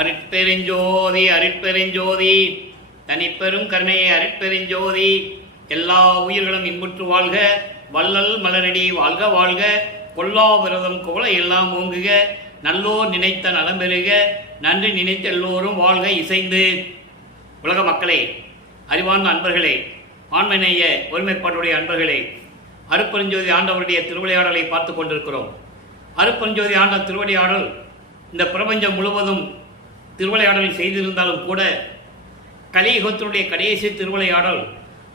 அருட்பெருஞ்சோதி அருட்பெருஞ்சோதி தனிப்பெரும் கருணையை அருட்பெருஞ்சோதி. எல்லா உயிர்களும் இன்புற்று வாழ்க, வள்ளல் மலரடி வாழ்க வாழ்க, கொல்லா விரதம் கோல எல்லாம் ஓங்குக, நல்லோர் நினைத்த நலம் பெறுக, நன்றி நினைத்த எல்லோரும் வாழ்க இசைந்து. உலக மக்களே, அறிவார்ந்த அன்பர்களே, ஆண்மநேய ஒருமைப்பாட்டுடைய அன்பர்களே, அருட்பெருஞ்சோதி ஆண்டவருடைய திருவிளையாடலை பார்த்து கொண்டிருக்கிறோம். அருட்பெருஞ்சோதி ஆண்ட திருவிளையாடல் இந்த பிரபஞ்சம் முழுவதும் திருவிளையாடல் செய்திருந்தாலும் கூட கலியுகத்தினுடைய கடைசி திருவிளையாடல்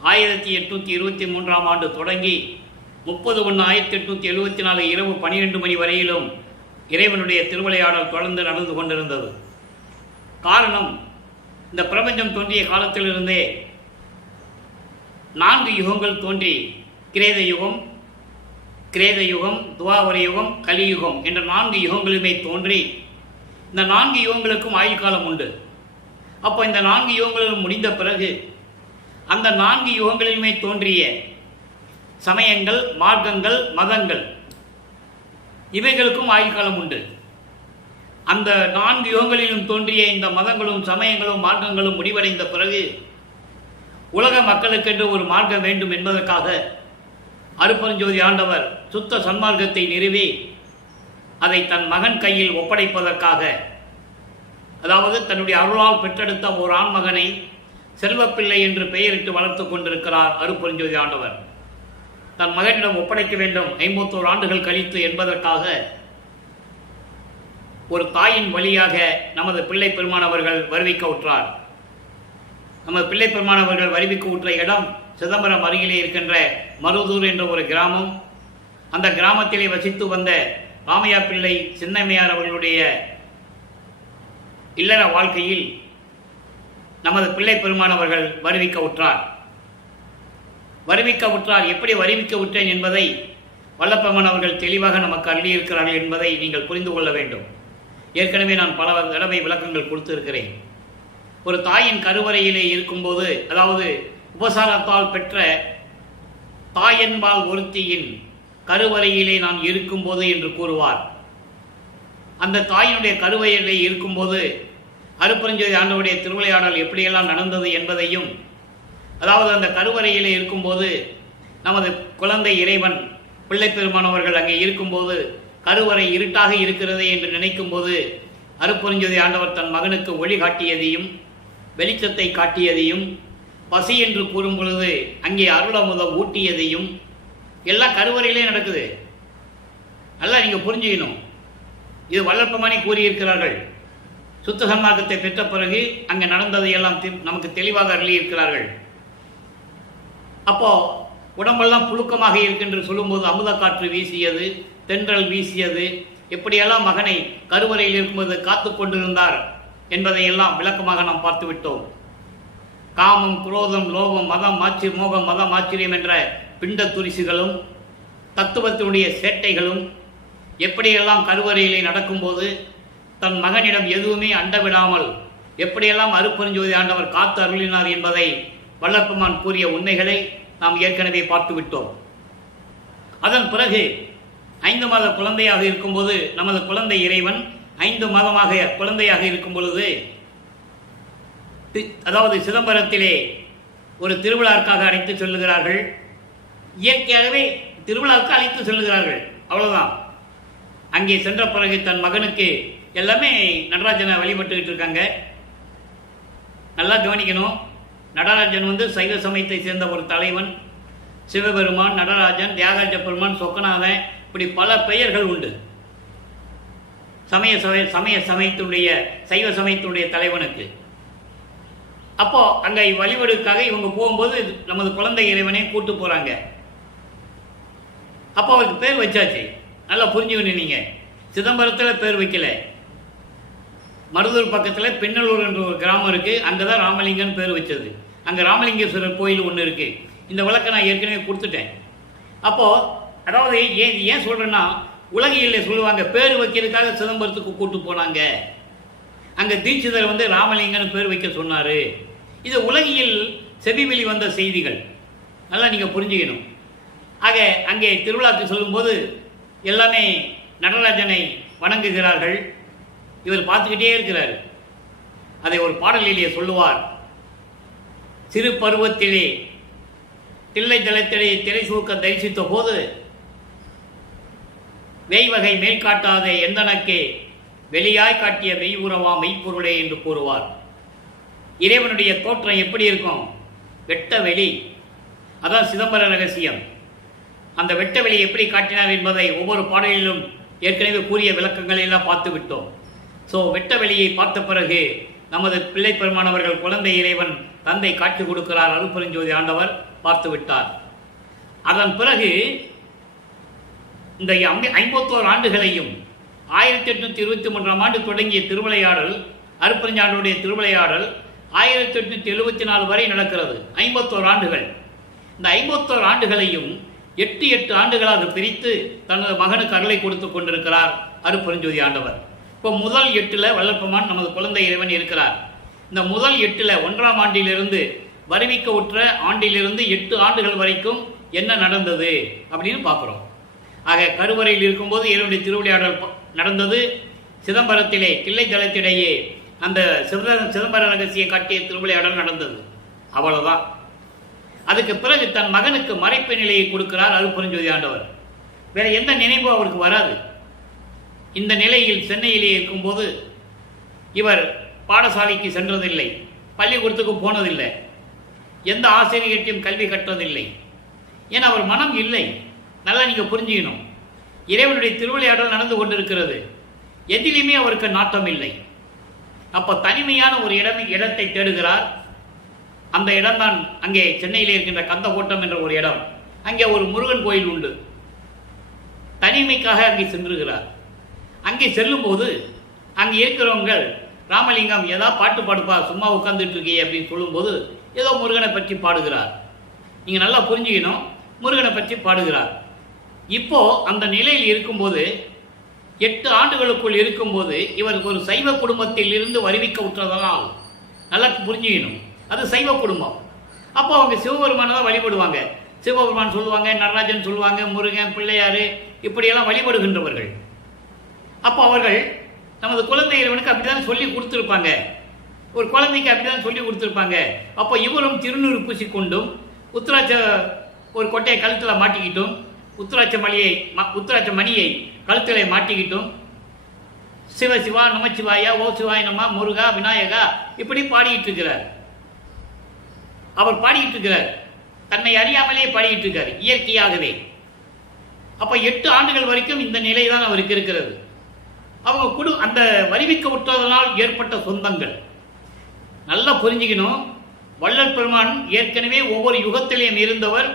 1823ஆம் ஆண்டு தொடங்கி 30/1/1874 இரவு 12 மணி வரையிலும் இறைவனுடைய திருவிளையாடல் தொடர்ந்து நடந்து கொண்டிருந்தது. காரணம், இந்த பிரபஞ்சம் தோன்றிய காலத்திலிருந்தே 4 யுகங்கள் தோன்றி கிரேத யுகம், துவாபர யுகம், கலியுகம் என்ற 4 யுகங்களுமே தோன்றி இந்த 4 யுகங்களுக்கும் ஆயுள் காலம் உண்டு. அப்போ இந்த 4 யுகங்களும் முடிந்த பிறகு அந்த 4 யுகங்களிலுமே தோன்றிய சமயங்கள், மார்க்கங்கள், மதங்கள் இவைகளுக்கும் ஆயுள் காலம் உண்டு. அந்த 4 யுகங்களிலும் தோன்றிய இந்த மதங்களும் சமயங்களும் மார்க்கங்களும் முடிவடைந்த பிறகு உலக மக்களுக்கென்று ஒரு மார்க்கம் வேண்டும் என்பதற்காக அருட்பெருஞ்சோதி ஆண்டவர் சுத்த சன்மார்க்கத்தை நிறுவி அதை தன் மகன் கையில் ஒப்படைப்பதற்காக, அதாவது தன்னுடைய அருளால் பெற்றெடுத்த ஒரு ஆண்மகனை செல்வப்பிள்ளை என்று பெயரிட்டு வளர்த்து கொண்டிருக்கிறார் அருட்பெருஞ்சோதி ஆண்டவர். தன் மகனிடம் ஒப்படைக்க வேண்டும் 51 ஆண்டுகள் கழித்து என்பதற்காக ஒரு தாயின் வழியாக நமது பிள்ளை பெருமானவர்கள் வருவிக்க உற்றார். நமது பிள்ளை பெருமானவர்கள் வருவிக்க உற்ற இடம் சிதம்பரம் அருகிலே இருக்கின்ற மருதூர் என்ற ஒரு கிராமம். அந்த கிராமத்திலே வசித்து வந்த ராமையா பிள்ளை சின்னம்மையார் அவர்களுடைய இல்லற வாழ்க்கையில் நமது பிள்ளை பெருமானவர்கள் வருவிக்க உற்றார். எப்படி வருவிக்க உற்றேன் என்பதை வல்லப்பெருமான் அவர்கள் தெளிவாக நமக்கு அள்ளியிருக்கிறார்கள் என்பதை நீங்கள் புரிந்து கொள்ள வேண்டும். ஏற்கனவே நான் பல தடவை விளக்கங்கள் கொடுத்திருக்கிறேன். ஒரு தாயின் கருவறையிலே இருக்கும்போது, அதாவது உபசாரத்தால் பெற்ற தாயன்பால் ஒருத்தியின் கருவறையிலே நான் இருக்கும்போது என்று கூறுவார். அந்த தாயினுடைய கருவறையிலே இருக்கும்போது அருட்பெருஞ்சோதி ஆண்டவருடைய திருவிளையாடல் எப்படியெல்லாம் நடந்தது என்பதையும், அதாவது அந்த கருவறையிலே இருக்கும்போது நமது குழந்தை இறைவன் பிள்ளை பெருமானவர்கள் அங்கே இருக்கும்போது கருவறை இருட்டாக இருக்கிறது என்று நினைக்கும் போது அருட்பெருஞ்சோதி ஆண்டவர் தன் மகனுக்கு ஒளி காட்டியதையும் வெளிச்சத்தை காட்டியதையும், பசி என்று கூறும் பொழுது அங்கே அருளமுதம் ஊட்டியதையும் எல்லாம் கருவறையிலே நடக்குது. நல்லா நீங்கள் புரிஞ்சுக்கணும். இது வல்லற்பமானி கூறியிருக்கிறார்கள். சுத்த சன்மார்க்கத்தை பெற்ற பிறகு அங்கே நடந்ததை எல்லாம் நமக்கு தெளிவாக அருளியிருக்கிறார்கள். அப்போ உடம்பெல்லாம் புழுக்கமாக இருக்கின்ற சொல்லும்போது அமுத காற்று வீசியது, தென்றல் வீசியது, எப்படியெல்லாம் மகனை கருவறையில் இருக்கும்போது காத்து கொண்டிருந்தார் என்பதையெல்லாம் விளக்கமாக நாம் பார்த்து விட்டோம். காமம், குரோதம், லோகம், மதம், மோகம், மதம், ஆச்சரியம் என்ற பிண்ட துரிசுகளும் தத்துவத்தினுடைய சேட்டைகளும் எப்படியெல்லாம் கருவறையிலே நடக்கும்போது தன் மகனிடம் எதுவுமே அண்டவிடாமல் எப்படியெல்லாம் அருட்பெருஞ்சோதி ஆண்டவர் காத்து அருளினார் என்பதை வல்லப்பெருமான் கூறிய உண்மைகளை நாம் ஏற்கனவே பார்த்து விட்டோம். அதன் பிறகு 5 மாத குழந்தையாக இருக்கும்போது நமது குழந்தை இறைவன் 5 மாதமாக குழந்தையாக இருக்கும் பொழுது, அதாவது சிதம்பரத்திலே ஒரு திருவிழாவுக்காக அழைத்து செல்லுகிறார்கள். இயற்கையாகவே திருவிழாவுக்கு அழைத்து செல்லுகிறார்கள், அவ்வளவுதான். அங்கே சென்ற பிறகு தன் மகனுக்கு எல்லாமே நடராஜனை வழிபட்டுக்கிட்டு இருக்காங்க. நல்லா கவனிக்கணும். நடராஜன் சைவ சமயத்தை சேர்ந்த ஒரு தலைவன். சிவபெருமான், நடராஜன், தியாகராஜ பெருமான், சொக்கநாதன், இப்படி பல பெயர்கள் உண்டு சமயத்தினுடைய சைவ சமயத்தினுடைய தலைவனுக்கு. அப்போ அங்கே வழிபடுக்காக இவங்க போகும்போது நமது குழந்தை இறைவனை கூட்டு போறாங்க. அப்போ அவருக்கு பேர் வச்சாச்சு. நல்லா புரிஞ்சுக்கணும். நீங்க சிதம்பரத்தில் பேர் வைக்கல. மருதூர் பக்கத்தில் பின்னலூர் என்ற ஒரு கிராமம் இருக்கு. அங்கதான் ராமலிங்கன் பேர் வச்சது. அங்க ராமலிங்கேஸ்வரர் கோயில் ஒன்று இருக்கு. இந்த விளக்கம் நான் ஏற்கனவே கொடுத்துட்டேன். அப்போ அதாவது ஏன் சொல்றேன்னா, உலகியல்ல சொல்லுவாங்க பேர் வைக்கிறதுக்காக சிதம்பரத்துக்கு கூட்டு போனாங்க. அங்க தீட்சிதர் ராமலிங்கன் பேர் வைக்க சொன்னாரு. இது உலகியல் செவிவெளி வந்த செய்திகள். நல்லா நீங்க புரிஞ்சுக்கணும். ஆக அங்கே திருவிழாக்கு சொல்லும்போது எல்லாமே நடராஜனை வணங்குகிறார்கள். இவர் பார்த்துக்கிட்டே இருக்கிறார். அதை ஒரு பாடலிலே சொல்லுவார். சிறு பருவத்திலே தில்லை தளத்திலே திரை சூக்க தரிசித்த போது வெய்வகை மேல் காட்டாதே எந்தனக்கே வெளியாய் காட்டிய மெய் உறவா மெய்ப்பொருளே என்று கூறுவார். இறைவனுடைய தோற்றம் எப்படி இருக்கும்? வெட்ட வெளி. அதான் சிதம்பர ரகசியம். அந்த வெட்ட வெளி எப்படி காட்டினார் என்பதை ஒவ்வொரு பாடலிலும் ஏற்கனவே கூறிய விளக்கங்களை எல்லாம் பார்த்து விட்டோம். வெட்ட வெளியை பார்த்த பிறகு நமது பிள்ளை பெருமானவர்கள் குழந்தை இறைவன் தந்தை காட்சி கொடுக்கிறார். அருட்பெருஞ்சோதி ஆண்டவர் பார்த்து விட்டார். அதன் பிறகு இந்த 51 ஆண்டுகளையும் 1823ஆம் ஆண்டு தொடங்கிய திருவிளையாடல், அருட்பெருஞ்சாண்டவருடைய திருவிளையாடல் 1874 வரை நடக்கிறது. 51 ஆண்டுகள். இந்த 51 ஆண்டுகளையும் 8 ஆண்டுகளாக பிரித்து தனது மகனுக்கு அருளை கொடுத்து கொண்டிருக்கிறார் அருட்பெருஞ்சோதி ஆண்டவர். இப்போ முதல் 8 வல்லற்பெருமான் நமது குழந்தை இறைவன் இருக்கிறார். இந்த முதல் 8 1ஆம் ஆண்டிலிருந்து வருவிக்க உற்ற ஆண்டிலிருந்து 8 ஆண்டுகள் வரைக்கும் என்ன நடந்தது அப்படின்னு பார்க்குறோம். ஆக கருவறையில் இருக்கும்போது இறைவனுடைய திருவிளையாடல் நடந்தது. சிதம்பரத்திலே தில்லை தளத்திடையே அந்த சிதம்பர ரகசிய காட்டிய திருவிளையாடல் நடந்தது. அவ்வளவுதான். அதுக்கு பிறகு தன் மகனுக்கு மறைப்பு நிலையை கொடுக்கிறார் அருட்பெருஞ்சோதி ஆண்டவர். வேற எந்த நினைவும் அவருக்கு வராது. இந்த நிலையில் சென்னையிலே இருக்கும்போது இவர் பாடசாலைக்கு சென்றதில்லை, பள்ளிக்கூடத்துக்கு போனதில்லை, எந்த ஆசிரியர்கிட்டையும் கல்வி கற்றதில்லை. ஏன்னா அவர் மனம் இல்லை. நல்லா நீங்க புரிஞ்சுக்கணும். இறைவனுடைய திருவிளையாடல் நடந்து கொண்டிருக்கிறது. எதிலுமே அவருக்கு நாட்டம் இல்லை. அப்ப தனிமையான ஒரு இடத்தை தேடுகிறார். அந்த இடம்தான் அங்கே சென்னையிலே இருக்கின்ற கந்தகோட்டம் என்ற ஒரு இடம். அங்கே ஒரு முருகன் கோயில் உண்டு. தனிமைக்காக அங்கே சென்றுகிறார். அங்கே செல்லும் போது அங்கே இருக்கிறவங்க ராமலிங்கம் ஏதாவது பாட்டு பாடுப்பா, சும்மா உட்கார்ந்துட்டு இருக்கீங்க அப்படின்னு சொல்லும்போது ஏதோ முருகனை பற்றி பாடுகிறார். நீங்க நல்லா புரிஞ்சுக்கணும், முருகனை பற்றி பாடுகிறார். இப்போ அந்த நிலையில் இருக்கும்போது 8 ஆண்டுகளுக்குள் இருக்கும்போது இவருக்கு ஒரு சைவ குடும்பத்தில் இருந்து வருவிக்க விட்டதனால் நல்லா புரிஞ்சுக்கணும், அது சைவ குடும்பம். அப்போ அவங்க சிவபெருமானை தான் வழிபடுவாங்க. சிவபெருமான் சொல்லுவாங்க, நடராஜன் சொல்லுவாங்க, முருகன், பிள்ளையாரு இப்படியெல்லாம் வழிபடுகின்றவர்கள். அப்போ அவர்கள் நமது குழந்தை இறைவனுக்கு அப்படிதான் சொல்லி கொடுத்துருப்பாங்க. ஒரு குழந்தைக்கு அப்படிதான் சொல்லி கொடுத்துருப்பாங்க. அப்போ இவரும் திருநூறு பூசிக்கொண்டும் உத்திராட்ச ஒரு கொட்டையை கழுத்தில் மாட்டிக்கிட்டும் உத்திராட்ச மணியை கழுத்திலே மாட்டிக்கிட்டும் சிவ சிவா நமச்சிவாயா ஓ சிவாய் நம முருகா விநாயகா இப்படி பாடிக்கிட்டு இருக்கிறார். அவர் பாடிக்கிட்டு இருக்கிறார். தன்னை அறியாமலே பாடிக்கிட்டு இருக்கார் இயற்கையாகவே. அப்ப 8 ஆண்டுகள் வரைக்கும் இந்த நிலை தான் அவருக்கு இருக்கிறது. அவங்க அந்த வருவிக்க விட்டதனால் ஏற்பட்ட சொந்தங்கள் நல்லா புரிஞ்சுக்கணும். வள்ளல் பெருமான் ஏற்கனவே ஒவ்வொரு யுகத்திலேயும் இருந்தவர்.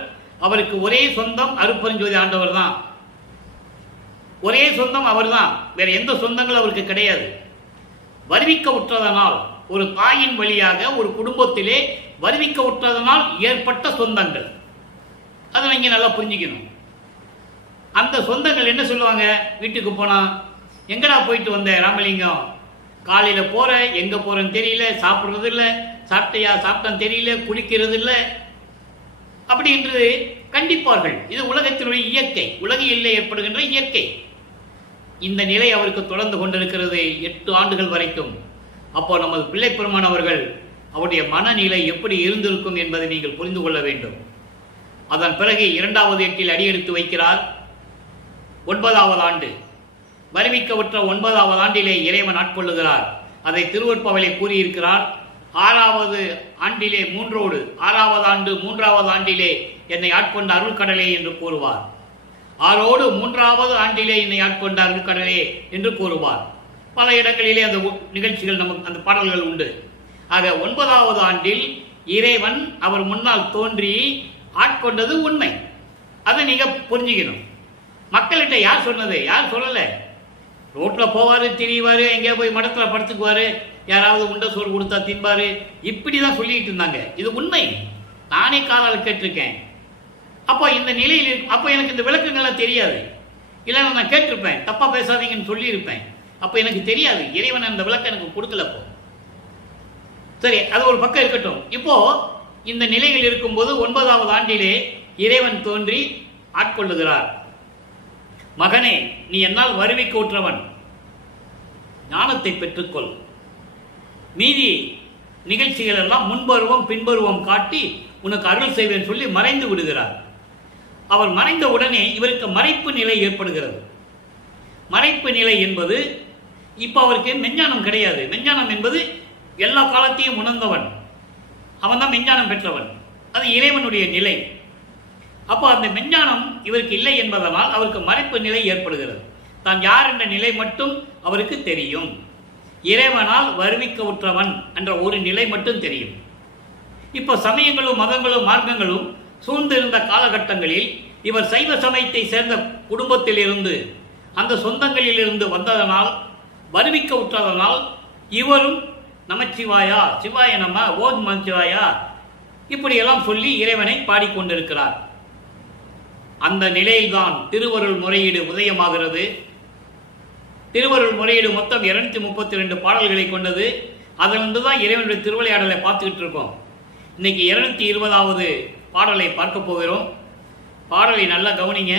அவருக்கு ஒரே சொந்தம் அருட்பெருஞ்சோதி ஆண்டவர் தான். ஒரே சொந்தம் அவர் தான். வேற எந்த சொந்தங்கள் அவருக்கு கிடையாது. வருவிக்க விட்டதனால் ஒரு தாயின் வழியாக ஒரு குடும்பத்திலே வருவிக்க விட்டதனால் ஏற்பட்ட சொந்தங்கள். அதை நீங்க நல்லா புரிஞ்சுக்கணும். அந்த சொந்தங்கள் என்ன சொல்லுவாங்க? வீட்டுக்கு போனா எங்கடா போயிட்டு வந்த ராமலிங்கம், காலையில போற, எங்க போறேன்னு தெரியல, சாப்பிடுறது இல்லை, சாப்பிட்டையா சாப்பிட்டான்னு தெரியல, குளிக்கிறது இல்லை அப்படின்றது கண்டிப்பார்கள். இது உலகத்தினுடைய இயற்கை, உலகில் ஏற்படுகின்ற இயற்கை. இந்த நிலை அவருக்கு தொடர்ந்து கொண்டிருக்கிறது 8 ஆண்டுகள் வரைக்கும். அப்போ நமது பிள்ளை பெருமான் அவர்கள் அவருடைய மனநிலை எப்படி இருந்திருக்கும் என்பதை நீங்கள் புரிந்து கொள்ள வேண்டும். அதன் பிறகு 2வது 8 அடியெடுத்து வைக்கிறார். 9வது ஆண்டு வருவிக்கவுற்ற 9வது ஆண்டிலே இறைவன் ஆட்கொள்ளுகிறார். அதை திருவருட்பாவிலே கூறியிருக்கிறார். 6வது ஆண்டிலே 6வது ஆண்டு 3வது ஆண்டிலே என்னை ஆட்கொண்ட அருள்கடலே என்று கூறுவார். 6ோடு 3வது ஆண்டிலே என்னை ஆட்கொண்ட அருள்கடலே என்று கூறுவார். பல இடங்களிலே அந்த நிகழ்ச்சிகள் நமக்கு அந்த பாடல்கள் உண்டு. ஆக 9வது ஆண்டில் இறைவன் அவர் முன்னால் தோன்றி ஆட்கொண்டது உண்மை. அதை நீங்க புரிஞ்சுக்கணும். மக்கள்கிட்ட யார் சொன்னது? யார் சொல்லல. ரோட்ல போவாரு, திரிவாரு, எங்கேயா போய் மடத்துல படுத்துக்குவாரு, யாராவது உண்ட சோறு கொடுத்தா தின்பாரு, இப்படிதான் சொல்லிட்டு இருந்தாங்க. இது உண்மை. நானே காலால் கேட்டிருக்கேன். அப்போ இந்த நிலையில் அப்போ எனக்கு இந்த விளக்கங்கள்லாம் தெரியாது. இல்லைன்னா நான் கேட்டிருப்பேன், தப்பா பேசாதீங்கன்னு சொல்லியிருப்பேன். அப்போ எனக்கு தெரியாது. இறைவன் அந்த விளக்கம் எனக்கு கொடுக்கலப்போ. சரி, அது ஒரு பக்கம் இருக்கட்டும். இப்போ இந்த நிலையில் இருக்கும்போது 9வது ஆண்டிலே இறைவன் தோன்றி ஆட்கொள்ளுகிறார். மகனே, நீ என்னால் வருவிக்க உற்றவன், ஞானத்தை பெற்றுக்கொள். மீதி நிகழ்ச்சிகள் எல்லாம் முன்பருவம் பின்பருவம் காட்டி உனக்கு அருள் செய்வேன் சொல்லி மறைந்து விடுகிறார். அவர் மறைந்த உடனே இவருக்கு மறைப்பு நிலை ஏற்படுகிறது. மறைப்பு நிலை என்பது இப்போ அவருக்கு மெஞ்ஞானம் கிடையாது. மெஞ்ஞானம் என்பது எல்லா காலத்தையும் உணர்ந்தவன், அவன் தான் மெஞ்ஞானம் பெற்றவன். அது இறைவனுடைய நிலை. அப்போ அந்த மெஞ்ஞானம் இவருக்கு இல்லை என்பதனால் அவருக்கு மறைப்பு நிலை ஏற்படுகிறது. தான் யார் என்ற நிலை மட்டும் அவருக்கு தெரியும். இறைவனால் வருவிக்க உற்றவன் என்ற ஒரு நிலை மட்டும் தெரியும். இப்போ சமயங்களும் மதங்களும் மார்க்கங்களும் சூழ்ந்திருந்த காலகட்டங்களில் இவர் சைவ சமயத்தை சேர்ந்த குடும்பத்திலிருந்து அந்த சொந்தங்களிலிருந்து வந்ததனால் வருவிக்க உற்றதனால் இவரும் நமச்சிவாயா, சிவாய நம, ஓம் நமச்சிவாயா இப்படியெல்லாம் சொல்லி இறைவனை பாடிக்கொண்டிருக்கிறார். அந்த நிலையில்தான் திருவருள் முறையீடு உதயமாகிறது. திருவருள் முறையீடு மொத்தம் 232 பாடல்களை கொண்டது. அதிலிருந்து தான் இறைவனுடைய திருவிளையாடலை பார்த்துக்கிட்டு இருக்கோம். இன்னைக்கு 220வது பாடலை பார்க்க போகிறோம். பாடலை நல்லா கவனிங்க.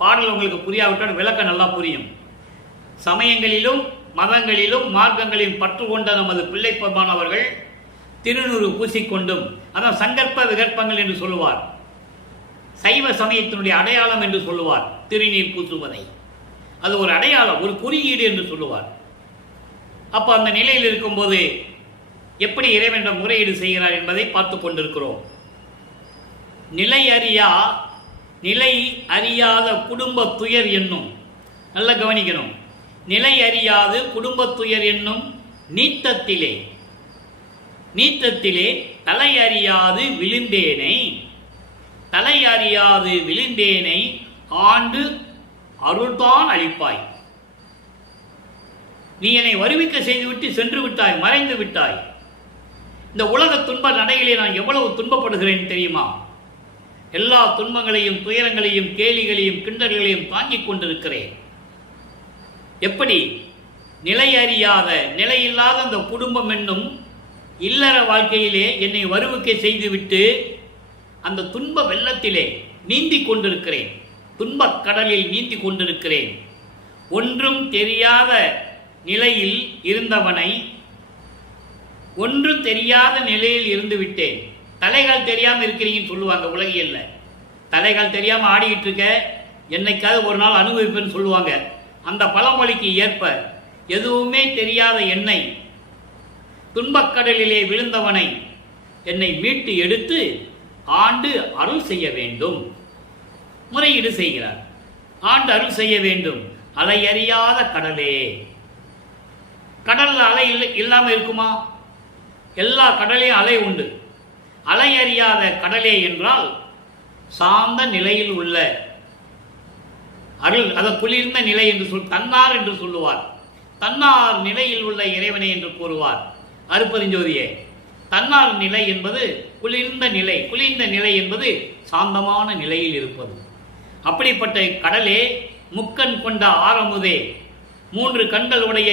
பாடல் உங்களுக்கு புரியாவிட்டால் விளக்கம் நல்லா புரியும். சமயங்களிலும் மதங்களிலும் மார்க்கங்களின் பற்று கொண்ட நமது பிள்ளை பெருமானவர்கள் திருநூறு பூசிக்கொண்டும், அதான் சங்கற்ப விகற்பங்கள் என்று சொல்லுவார். சைவ சமயத்தினுடைய அடையாளம் என்று சொல்லுவார் திருநீர் பூசுவதை. அது ஒரு அடையாளம், ஒரு குறியீடு என்று சொல்லுவார். அப்போ அந்த நிலையில் இருக்கும்போது எப்படி இறைவன் முறையீடு செய்கிறார் என்பதை பார்த்து கொண்டிருக்கிறோம். நிலை அறியாத குடும்ப துயர் என்னும், நல்லா கவனிக்கணும், நிலை அறியாது குடும்ப துயர் என்னும் நீத்தத்திலே தலை அறியாது விழுந்தேனை ஆண்டு அருள்தான் அளிப்பாய். நீ என்னை வருவிக்க செய்துவிட்டு சென்று விட்டாய், மறைந்து விட்டாய். இந்த உலக துன்ப நடையிலே நான் எவ்வளவு துன்பப்படுகிறேன் தெரியுமா? எல்லா துன்பங்களையும் துயரங்களையும் கேலிகளையும் கிண்டல்களையும் தாங்கிக் கொண்டிருக்கிறேன். எப்படி? நிலையில்லாத அந்த குடும்பம் என்னும் இல்லற வாழ்க்கையிலே என்னை வருவிக்க செய்துவிட்டு அந்த துன்ப வெள்ளத்திலே நீந்தி கொண்டிருக்கிறேன், துன்பக் கடலில் நீந்தி கொண்டிருக்கிறேன். ஒன்றும் தெரியாத நிலையில் இருந்தவனை ஒன்றும் தெரியாத நிலையில் இருந்து விட்டேன். தலைகால் தெரியாமல் இருக்கிறீங்கன்னு சொல்லுவாங்க உலகியல்ல. தலைகால் தெரியாமல் ஆடிக்கிட்டு இருக்க, என்னைக்காவது ஒரு நாள் அனுபவிப்பேன்னு சொல்லுவாங்க. அந்த பழமொழிக்கு ஏற்ப எதுவுமே தெரியாத என்னை, துன்பக்கடலிலே விழுந்தவனை என்னை மீட்டு எடுத்து ஆண்டு அருள் செய்ய வேண்டும். முறையீடு செய்கிறார். ஆண்டு அருள் செய்ய வேண்டும். அலை அறியாத கடலே. கடல்ல அலை இல்லாமல் இருக்குமா? எல்லா கடலையும் அலை உண்டு. அலை அறியாத கடலே என்றால் சார்ந்த நிலையில் உள்ள அருள், அதை குளிர்ந்த நிலை என்று தன்னார் என்று சொல்லுவார். தன்னார் நிலையில் உள்ள இறைவனை என்று கூறுவார் அருட்பெருஞ்சோதியே. தன்னார் நிலை என்பது குளிர்ந்த நிலை, குளிர்ந்த நிலை என்பது சாந்தமான நிலையில் இருப்பது. அப்படிப்பட்ட கடலே, முக்கண் கொண்ட ஆரமுதே, 3 கண்கள் உடைய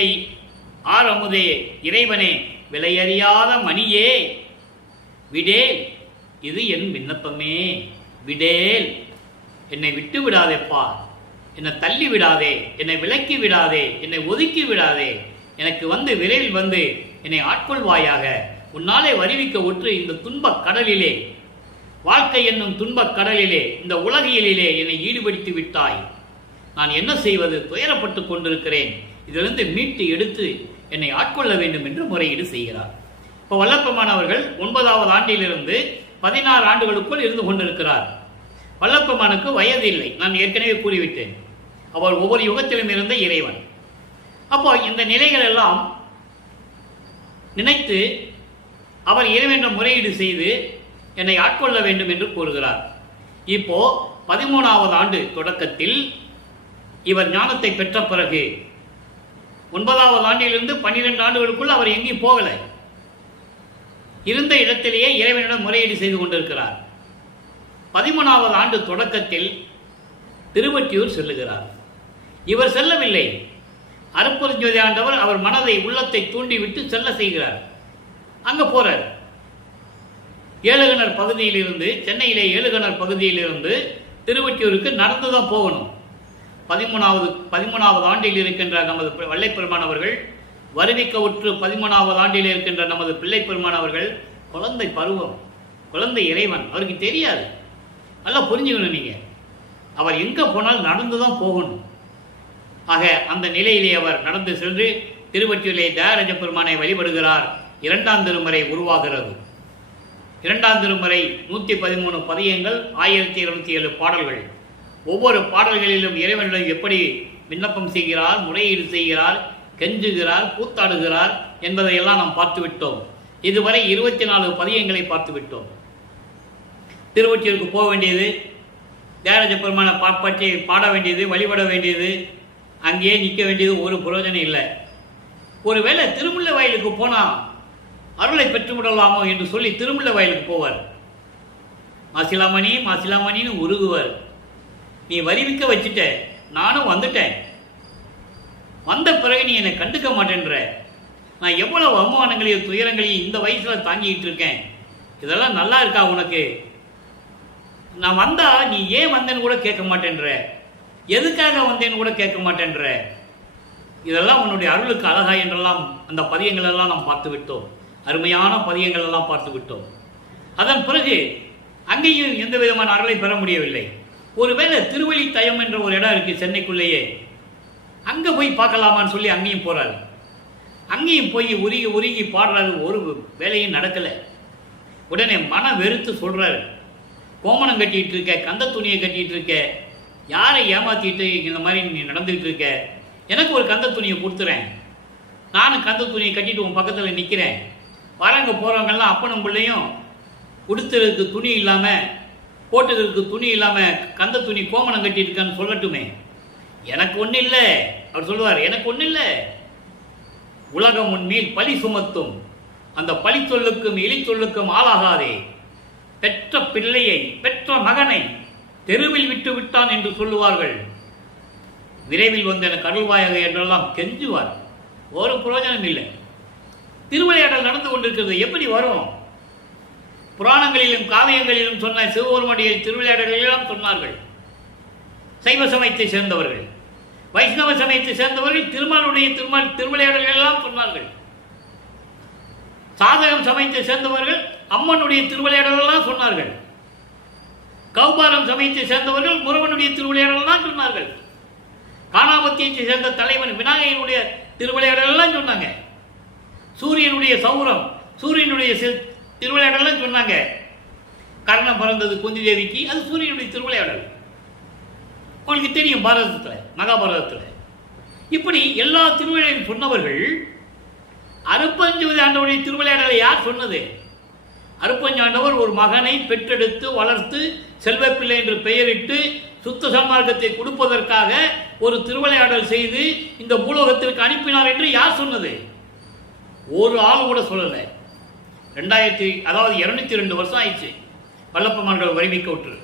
ஆரமுதே, இறைவனே, விலையறியாத மணியே, விடேல், இது என் விண்ணப்பமே. விடேல், என்னை விட்டு விடாதேப்பா, என்னை தள்ளி விடாதே, என்னை விலக்கி விடாதே, என்னை ஒதுக்கி விடாதே. எனக்கு விரைவில் வந்து என்னை ஆட்கொள்வாயாக. உன்னாலே வருவிக்க ஒற்று இந்த துன்பக் கடலிலே, வாழ்க்கை என்னும் துன்பக் கடலிலே, இந்த உலகியலிலே என்னை ஈடுபடுத்தி விட்டாய். நான் என்ன செய்வது? துயரப்பட்டு கொண்டிருக்கிறேன். இதிலிருந்து மீட்டு எடுத்து என்னை ஆட்கொள்ள வேண்டும் என்று முறையீடு செய்கிறார். இப்போ வல்லப்பெருமான் அவர்கள் 9வது ஆண்டிலிருந்து 16 ஆண்டுகளுக்குள் இருந்து கொண்டிருக்கிறார். வல்லப்பெருமானுக்கு வயது இல்லை, நான் ஏற்கனவே கூறிவிட்டேன். அவர் ஒவ்வொரு யுகத்திலும் இருந்த இறைவன். அப்போ இந்த நிலைகள் எல்லாம் நினைத்து அவர் இறைவன் முறையீடு செய்து என்னை ஆட்கொள்ள வேண்டும் என்று கூறுகிறார். இப்போ 13வது ஆண்டு தொடக்கத்தில் இவர் ஞானத்தை பெற்ற பிறகு 9வது ஆண்டிலிருந்து 12 ஆண்டுகளுக்குள் அவர் எங்கேயும் போகலை. இருந்த இடத்திலேயே இறைவனிடம் முறையீடு செய்து கொண்டிருக்கிறார். 13வது ஆண்டு தொடக்கத்தில் திருவொற்றியூர் செல்லுகிறார். இவர் செல்லவில்லை. அருட்பெருஞ்சோதி ஆண்டவர் அவர் மனதை, உள்ளத்தை தூண்டிவிட்டு செல்ல செய்கிறார். அங்க போறார். ஏழுகணர் பகுதியிலிருந்து, சென்னையிலே ஏழுகணர் பகுதியிலிருந்து திருவொற்றியூருக்கு நடந்துதான் போகணும். 13வது ஆண்டில் இருக்கின்ற நமது வல்லைப்பெருமான் அவர்கள் வருவிக்க உற்று 13வது ஆண்டில் இருக்கின்ற நமது பிள்ளை பெருமான் அவர்கள் குழந்தை பருவம், குழந்தை இறைவன், அவருக்கு தெரியாது. நல்லா புரிஞ்சுக்கணும். நீங்கள் அவர் எங்கே போனாலும் நடந்துதான் போகணும். ஆக அந்த நிலையிலே அவர் நடந்து சென்று திருவொற்றியூரிலே தியாகராஜ பெருமானை வழிபடுகிறார். 2ஆம் திருமுறை உருவாகிறது. 2ஆம் திருமுறை 113 பதியங்கள், 1027 பாடல்கள். ஒவ்வொரு பாடல்களிலும் இறைவனிடம் எப்படி விண்ணப்பம் செய்கிறார், முறையீடு செய்கிறார், கெஞ்சுகிறார், கூத்தாடுகிறார் என்பதையெல்லாம் நாம் பார்த்துவிட்டோம். இதுவரை 24 பதியங்களை பார்த்துவிட்டோம். திருவொற்றியூருக்கு போக வேண்டியது, தியாகராஜ பெருமானை பற்றி பாட வேண்டியது, வழிபட வேண்டியது, அங்கேயே நிற்க வேண்டியது, ஒரு பிரயோஜனம் இல்லை. ஒருவேளை திருமுல்லை வயலுக்கு போனால் அருளை பெற்றுவிடலாமோ என்று சொல்லி திருமுல்லை வயலுக்கு போவார். மாசிலாமணி மாசிலாமணின்னு உருகுவார். நீ வருவிக்க வச்சுட்ட, நானும் வந்துட்டேன், வந்த பிறகு நீ என்னை கண்டுக்க மாட்டேன்ற, நான் எவ்வளவு அவமானங்களையும் துயரங்களையும் இந்த வயசில் தாங்கிட்டு இருக்கேன், இதெல்லாம் நல்லா இருக்கா உனக்கு? நான் வந்தா நீ ஏன் வந்தேன்னு கூட கேட்க மாட்டேன்ற, எதுக்காக வந்தேன்னு கூட கேட்க மாட்டேன்ற, இதெல்லாம் உன்னுடைய அருளுக்கு அழகா என்றெல்லாம் அந்த பதியங்கள் எல்லாம் நாம் பார்த்து விட்டோம். அருமையான பதியங்கள் எல்லாம் பார்த்து விட்டோம். அதன் பிறகு அங்கேயும் எந்த விதமான அருளை பெற முடியவில்லை. ஒருவேளை திருவள்ளித்தயம் என்ற ஒரு இடம் இருக்கு சென்னைக்குள்ளேயே, அங்கே போய் பார்க்கலாமான்னு சொல்லி அங்கேயும் போறாரு. அங்கேயும் போய் உருகி உருகி பாடுறாரு. ஒரு வேலையும் நடக்கலை. உடனே மன வெறுத்து சொல்றாரு, கோமணம் கட்டிட்டு இருக்க, கந்த துணியை கட்டிட்டு இருக்க, யாரை ஏமாத்திட்டு இந்த மாதிரி நீ நடந்துகிட்டு இருக்க, எனக்கு ஒரு கந்த துணியை கொடுத்துறேன், நானும் கந்த துணியை கட்டிட்டு உன் பக்கத்தில் நிற்கிறேன், வரங்க போகிறவங்கெல்லாம் அப்பனும் பிள்ளையும் உடுத்துறதுக்கு துணி இல்லாமல், போட்டுக்கிறதுக்கு துணி இல்லாமல் கந்த துணி கோமணம் கட்டிட்டு இருக்கான்னு சொல்லட்டுமே. எனக்கு ஒன்றும் இல்லை அவர் சொல்லுவார், எனக்கு ஒன்றும் இல்லை, உலகம் உன்மேல் பழி சுமத்தும், அந்த பழி சொல்லுக்கும் இழி சொல்லுக்கும் ஆளாகாதே, பெற்ற பிள்ளையை பெற்ற மகனை தெருவில் விட்டு விட்டான் என்று சொல்லுவார்கள், விரைவில் வந்து எனக்கு அருள்வாயாக என்றெல்லாம் கெஞ்சுவார். ஒரு பிரயோஜனம் இல்லை. திருவிளையாடல் நடந்து கொண்டிருக்கிறது, எப்படி வரும்? புராணங்களிலும் காவியங்களிலும் சொன்ன சிவபெருமானுடைய திருவிளையாடல்களெல்லாம் சொன்னார்கள். சைவ சமயத்தை சேர்ந்தவர்கள், வைஷ்ணவ சமயத்தை சேர்ந்தவர்கள் திருமாலுடைய திருவிளையாடல்கள் எல்லாம் சொன்னார்கள். சாதகம் சமயத்தை சேர்ந்தவர்கள் அம்மனுடைய திருவிளையாடல் எல்லாம் சொன்னார்கள். கௌபாலம் சமயத்தை சேர்ந்தவர்கள் முருகனுடைய திருவிளையாடல் எல்லாம் சொன்னார்கள். காணாபத்தியை சேர்ந்த தலைவன் விநாயகனுடைய திருவிளையாடல் எல்லாம் சொன்னாங்க. சூரியனுடைய சௌரம், சூரியனுடைய திருவிளையாடல் எல்லாம் சொன்னாங்க. கர்ணம் பிறந்தது குந்தி தேவிக்கு, அது சூரியனுடைய திருவிளையாடல். உங்களுக்கு தெரியும், பாரதத்தில் மகாபாரதத்தில். இப்படி எல்லா திருவிளையாடலும் சொன்னவர்கள் அருப்பஞ்சோதி ஆண்டவருடைய திருவிளையாடலை யார் சொன்னது? அருப்பஞ்சாண்டவர் ஒரு மகனை பெற்றெடுத்து வளர்த்து செல்வப்பிள்ளை என்று பெயரிட்டு சுத்த சன்மார்க்கத்தை கொடுப்பதற்காக ஒரு திருவிளையாடல் செய்து இந்த பூலோகத்திற்கு அனுப்பினார் என்று யார் சொன்னது? ஒரு ஆள் கூட சொல்லலை. 202 வருஷம் ஆயிடுச்சு வல்லப்பமான்கள் வரிமிக்க விட்டு.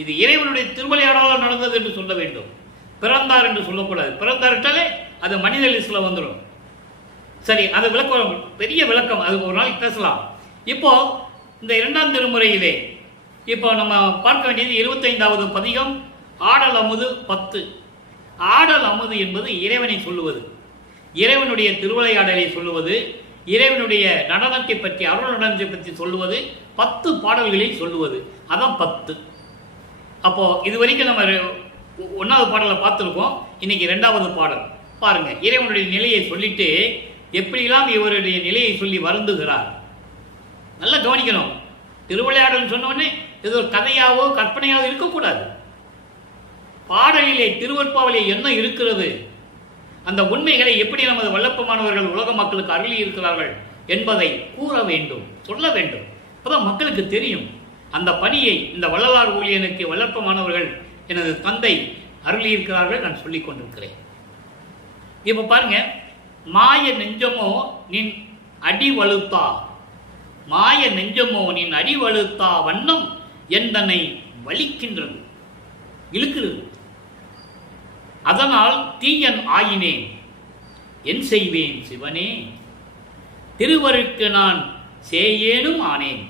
இது இறைவனுடைய திருவிளையாடலால் நடந்தது என்று சொல்ல வேண்டும். பிறந்தார் என்று சொல்லக்கூடாது. பிறந்தார்ட்டாலே அது மனித லிஸ்டில் வந்துடும். சரி, அது விளக்கம், பெரிய விளக்கம், அது ஒரு நாளைக்கு பேசலாம். இப்போ இந்த 2ஆம் திருமுறையிலே இப்போ நம்ம பார்க்க வேண்டியது 25வது பதிகம் ஆடல் அமுது 10. ஆடல் அமுது என்பது இறைவனை சொல்லுவது, இறைவனுடைய திருவிளையாடலை சொல்லுவது, இறைவனுடைய நடனத்தை பற்றி, அருள் நடனத்தை பற்றி சொல்லுவது, 10 பாடல்களில் சொல்லுவது. அதான் 10. அப்போ இது வரைக்கும் நம்ம 1வது பாடலை பார்த்துருக்கோம். இன்னைக்கு 2வது பாடல் பாருங்க. இறைவனுடைய நிலையை சொல்லிட்டு எப்படிலாம் இவருடைய நிலையை சொல்லி வருந்துகிறார். நல்லா கவனிக்கணும். திருவிளையாடல் சொன்ன உடனே இது ஒரு கதையாவோ கற்பனையாவோ இருக்கக்கூடாது. பாடலிலே திருவற்பாவிலே என்ன இருக்கிறது, அந்த உண்மைகளை எப்படி நமது வல்லப்பமானவர்கள் உலக மக்களுக்கு அருளி இருக்கிறார்கள் என்பதை கூற வேண்டும், சொல்ல வேண்டும். அப்பதான் மக்களுக்கு தெரியும். அந்த பணியை இந்த வள்ளலார் ஊழியனுக்கு வல்லப்பமானவர்கள் எனது தந்தை அருளி இருக்கிறார்கள், நான் சொல்லிக் கொண்டிருக்கிறேன். இப்ப பாருங்க, மாய நெஞ்சமோ நின் அடி வலுத்தா, மாய நெஞ்சமோ நின் அடி வலுத்தா வண்ணம் எந்தனை வலிக்கின்றது, இழுக்கிறது. அதனால் தீயன் ஆயினேன், என் செய்வேன் சிவனே, திருவருக்கு நான் சேயேனும் ஆனேன்.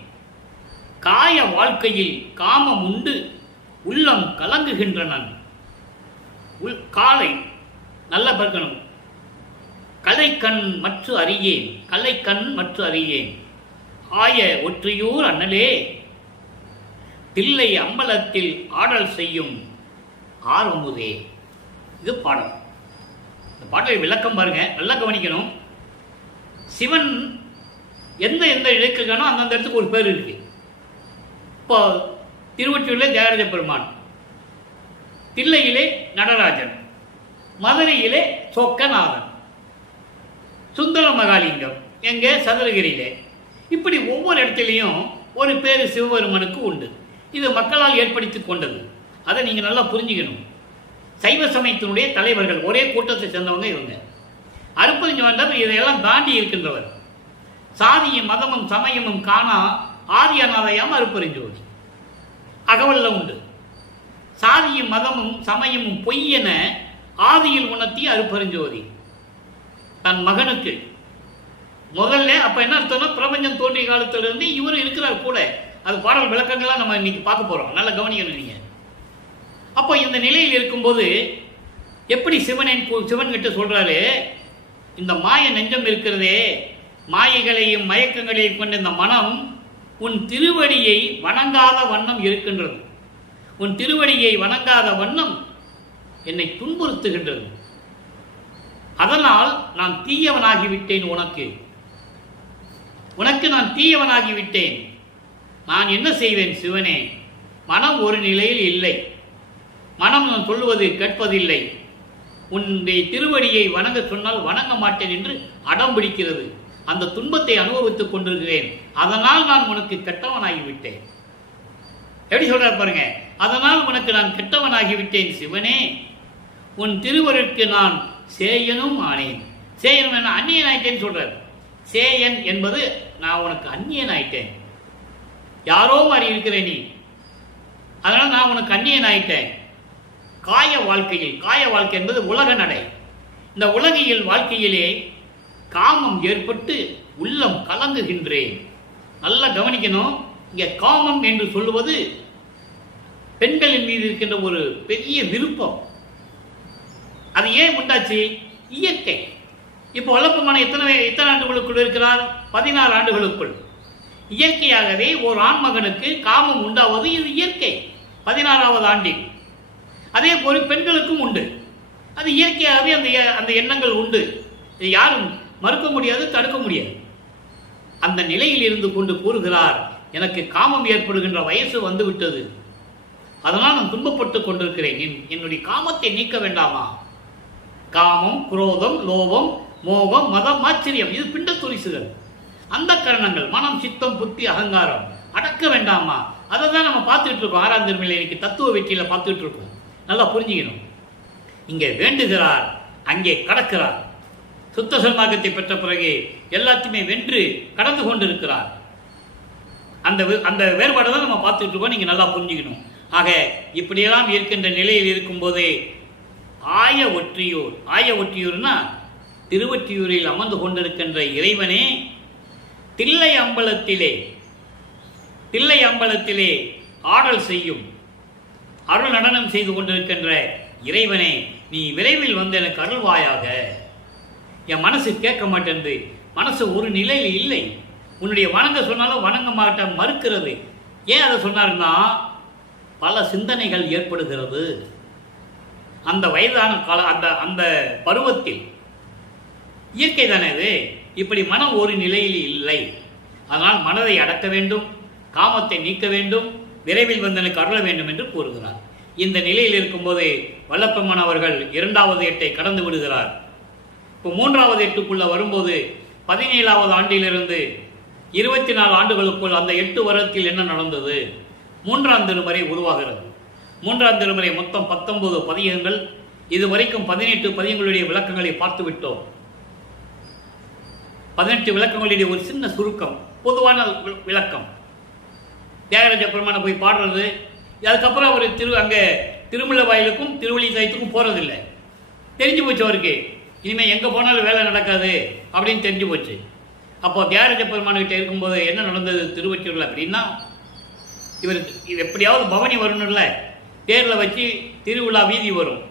காய வாழ்க்கையில் காமம் உண்டு உள்ளம் கலங்குகின்றனன். காலை நல்லா பார்க்கணும். கலைக்கண் மற்ற அறியேன், கலைக்கண் மற்ற அறியேன், ஆய ஒற்றியூர் அண்ணலே தில்லை அம்பலத்தில் ஆடல் செய்யும் ஆரமுதே. இது பாடல். இந்த பாட்டை விளக்கம் பாருங்க, நல்லா கவனிக்கணும். சிவன் எந்த எந்த இலக்குக்கானோ அந்தந்த இடத்துக்கு ஒரு பேர் இருக்கு. இப்போ திருவொற்றியூரிலே தியாகராஜ பெருமான், தில்லையிலே நடராஜன், மதுரையிலே சொக்கநாதன், சுந்தர மகாலிங்கம் எங்கே சதுரகிரியிலே. இப்படி ஒவ்வொரு இடத்துலையும் ஒரு பேர் சிவபெருமனுக்கு உண்டு. இது மக்களால் ஏற்படுத்தி கொண்டது. அதை நீங்கள் நல்லா புரிஞ்சுக்கணும். சைவ சமயத்தினுடைய தலைவர்கள் ஒரே கூட்டத்தை சேர்ந்தவங்க இவங்க. அருப்பறிஞ்சு வந்தவர் இதையெல்லாம் தாண்டி இருக்கின்றவர். சாதியும் மதமும் சமயமும் காணா ஆதியநாதையாம் அருப்பறிஞ்சோதி அகவல்ல உண்டு. சாதியும் மதமும் சமயமும் பொய்யென ஆதியில் உணர்த்தி அருப்பறிஞ்சோதி தன் மகனுக்கு முதல்ல. அப்ப என்ன அர்த்தம்னா, பிரபஞ்சம் தோன்றிய காலத்திலிருந்து இவரு இருக்கிறார் கூட. அது பாடல் விளக்கங்கள்லாம் நம்ம இன்னைக்கு பார்க்க போறோம். நல்லா கவனிக்கணும் நீங்க. அப்போ இந்த நிலையில் இருக்கும்போது எப்படி சிவன் கிட்ட சொல்றாரு, இந்த மாய நெஞ்சம் இருக்கிறதே, மாயைகளையும் மயக்கங்களையும் கொண்ட இந்த மனம் உன் திருவடியை வணங்காத வண்ணம் இருக்கின்றது. உன் திருவடியை வணங்காத வண்ணம் என்னை துன்புறுத்துகின்றது. அதனால் நான் தீயவனாகிவிட்டேன். உனக்கு நான் தீயவனாகிவிட்டேன். நான் என்ன செய்வேன் சிவனே? மனம் ஒரு நிலையில் இல்லை. மனம் நான் சொல்லுவது கேட்பதில்லை. உன்னுடைய திருவடியை வணங்க சொன்னால் வணங்க மாட்டேன் என்று அடம் பிடிக்கிறது. அந்த துன்பத்தை அனுபவித்துக் கொண்டிருக்கிறேன். அதனால் நான் உனக்கு கெட்டவனாகிவிட்டேன். எப்படி சொல்றார் பாருங்க. அதனால் உனக்கு நான் கெட்டவனாகிவிட்டேன் சிவனே. உன் திருவருட்கு நான் சேயனும் ஆனேன். சேயனும் என்ன, அந்நியன் ஆயிட்டேன்னு சொல்றார். சேயன் என்பது நான் உனக்கு அந்நியன் ஆயிட்டேன். யாரோ மாதிரி இருக்கிறேன் நீ, அதனால நான் உனக்கு அந்நியன் ஆயிட்டேன். காய வாழ்க்கை என்பது உலக நடை. இந்த உலகியல் வாழ்க்கையிலே காமம் ஏற்பட்டு உள்ளம் கலங்குகின்றேன். நல்லா கவனிக்கணும். இங்க காமம் என்று சொல்லுவது பெண்களின் மீது இருக்கின்ற ஒரு பெரிய விருப்பம். அது ஏன் உண்டாச்சு? இயற்கை. இப்போ வளர்ப்புமான எத்தனை ஆண்டுகளுக்குள் இருக்கிறார்? 16 ஆண்டுகளுக்குள். இயற்கையாகவே ஒரு ஆண்மகனுக்கு காமம் உண்டாவது இது இயற்கை. 16வது ஆண்டில். அதே போல் பெண்களுக்கும் உண்டு. அது இயற்கையாகவே அந்த எண்ணங்கள் உண்டு. இது யாரும் மறுக்க முடியாது, தடுக்க முடியாது. அந்த நிலையில் இருந்து கொண்டு கூறுகிறார், எனக்கு காமம் ஏற்படுகின்ற வயசு வந்து விட்டது. அதனால் நான் துன்பப்பட்டு கொண்டிருக்கிறேன். என்னுடைய காமத்தை நீக்க வேண்டாமா? காமம், குரோதம், லோபம், மோகம், மதம், ஆச்சரியம், இது பிண்ட துரிசுகள். அந்த கரணங்கள் மனம், சித்தம், புத்தி, அகங்காரம் அடக்க வேண்டாமா? அதை தான் நம்ம பார்த்துட்டு இருக்கோம். 6ஆம் திருமுறையில் இன்னைக்கு தத்துவ வெற்றியில பார்த்துட்டு இருக்கோம். நல்லா புரிஞ்சுக்கணும். இங்கே வேண்டுகிறார், அங்கே கடக்கிறார். சுத்த சன்மார்க்கத்தை பெற்ற பிறகு எல்லாத்தையுமே வென்று கடந்து கொண்டிருக்கிறார். அந்த வேறுபாடை தான் நம்ம பார்த்துட்டு இருக்கோம். நீங்க நல்லா புரிஞ்சுக்கணும். ஆக இப்படியெல்லாம் இருக்கின்ற நிலையில் இருக்கும்போதே ஆய ஒற்றியூர்னா திருவொற்றியூரில் அமர்ந்து கொண்டிருக்கின்ற இறைவனே, தில்லை அம்பலத்திலே ஆடல் செய்யும், அருள் நடனம் செய்து கொண்டிருக்கின்ற இறைவனே, நீ விரைவில் வந்து எனக்கு அருள்வாயாக. என் மனசு கேட்க மாட்டேன்து. மனசு ஒரு நிலையில் இல்லை. உன்னுடைய வணங்க சொன்னாலும் வணங்க மாட்டேன் மறுக்கிறது. ஏன் அதை சொன்னாருன்னா, பல சிந்தனைகள் ஏற்படுகிறது. அந்த வயதான கால அந்த பருவத்தில் இயற்கை தானே இது. இப்படி மனம் ஒரு நிலையில் இல்லை. அதனால் மனதை அடக்க வேண்டும், காமத்தை நீக்க வேண்டும், விரைவில் வந்து எனக்கு அருள வேண்டும் என்று கூறுகிறார். இந்த நிலையில் இருக்கும்போது வல்லப்பெருமான் அவர்கள் 2வது எட்டை கடந்து விடுகிறார். இப்போ 3வது எட்டுக்குள்ள வரும்போது 17வது ஆண்டிலிருந்து 24 ஆண்டுகளுக்குள் அந்த 8 வருடத்தில் என்ன நடந்தது? 3ஆம் திருமுறை உருவாகிறது. 3ஆம் திருமுறை மொத்தம் 19 பதிகங்கள். இதுவரைக்கும் 18 பதிகங்களுடைய விளக்கங்களை பார்த்து விட்டோம். 18 விளக்கங்களுடைய ஒரு சின்ன சுருக்கம், பொதுவான விளக்கம். தியாகராஜ பெருமானை போய் பாடுறது. அதுக்கப்புறம் அவர் அங்கே திருமலை வாயிலுக்கும் திருவள்ளி சாயத்துக்கும் போறதில்லை. தெரிஞ்சு போச்சு அவருக்கு. இனிமேல் எங்கே போனாலும் வேலை நடக்காது அப்படின்னு தெரிஞ்சு போச்சு. அப்போ தியாகராஜ பெருமான்கிட்ட இருக்கும்போது என்ன நடந்தது திருவொற்றியூரில் அப்படின்னா, இவருக்கு இது எப்படியாவது பவனி வரணும்ல, தேரில் வச்சு திருவிழா வீதி வரும்.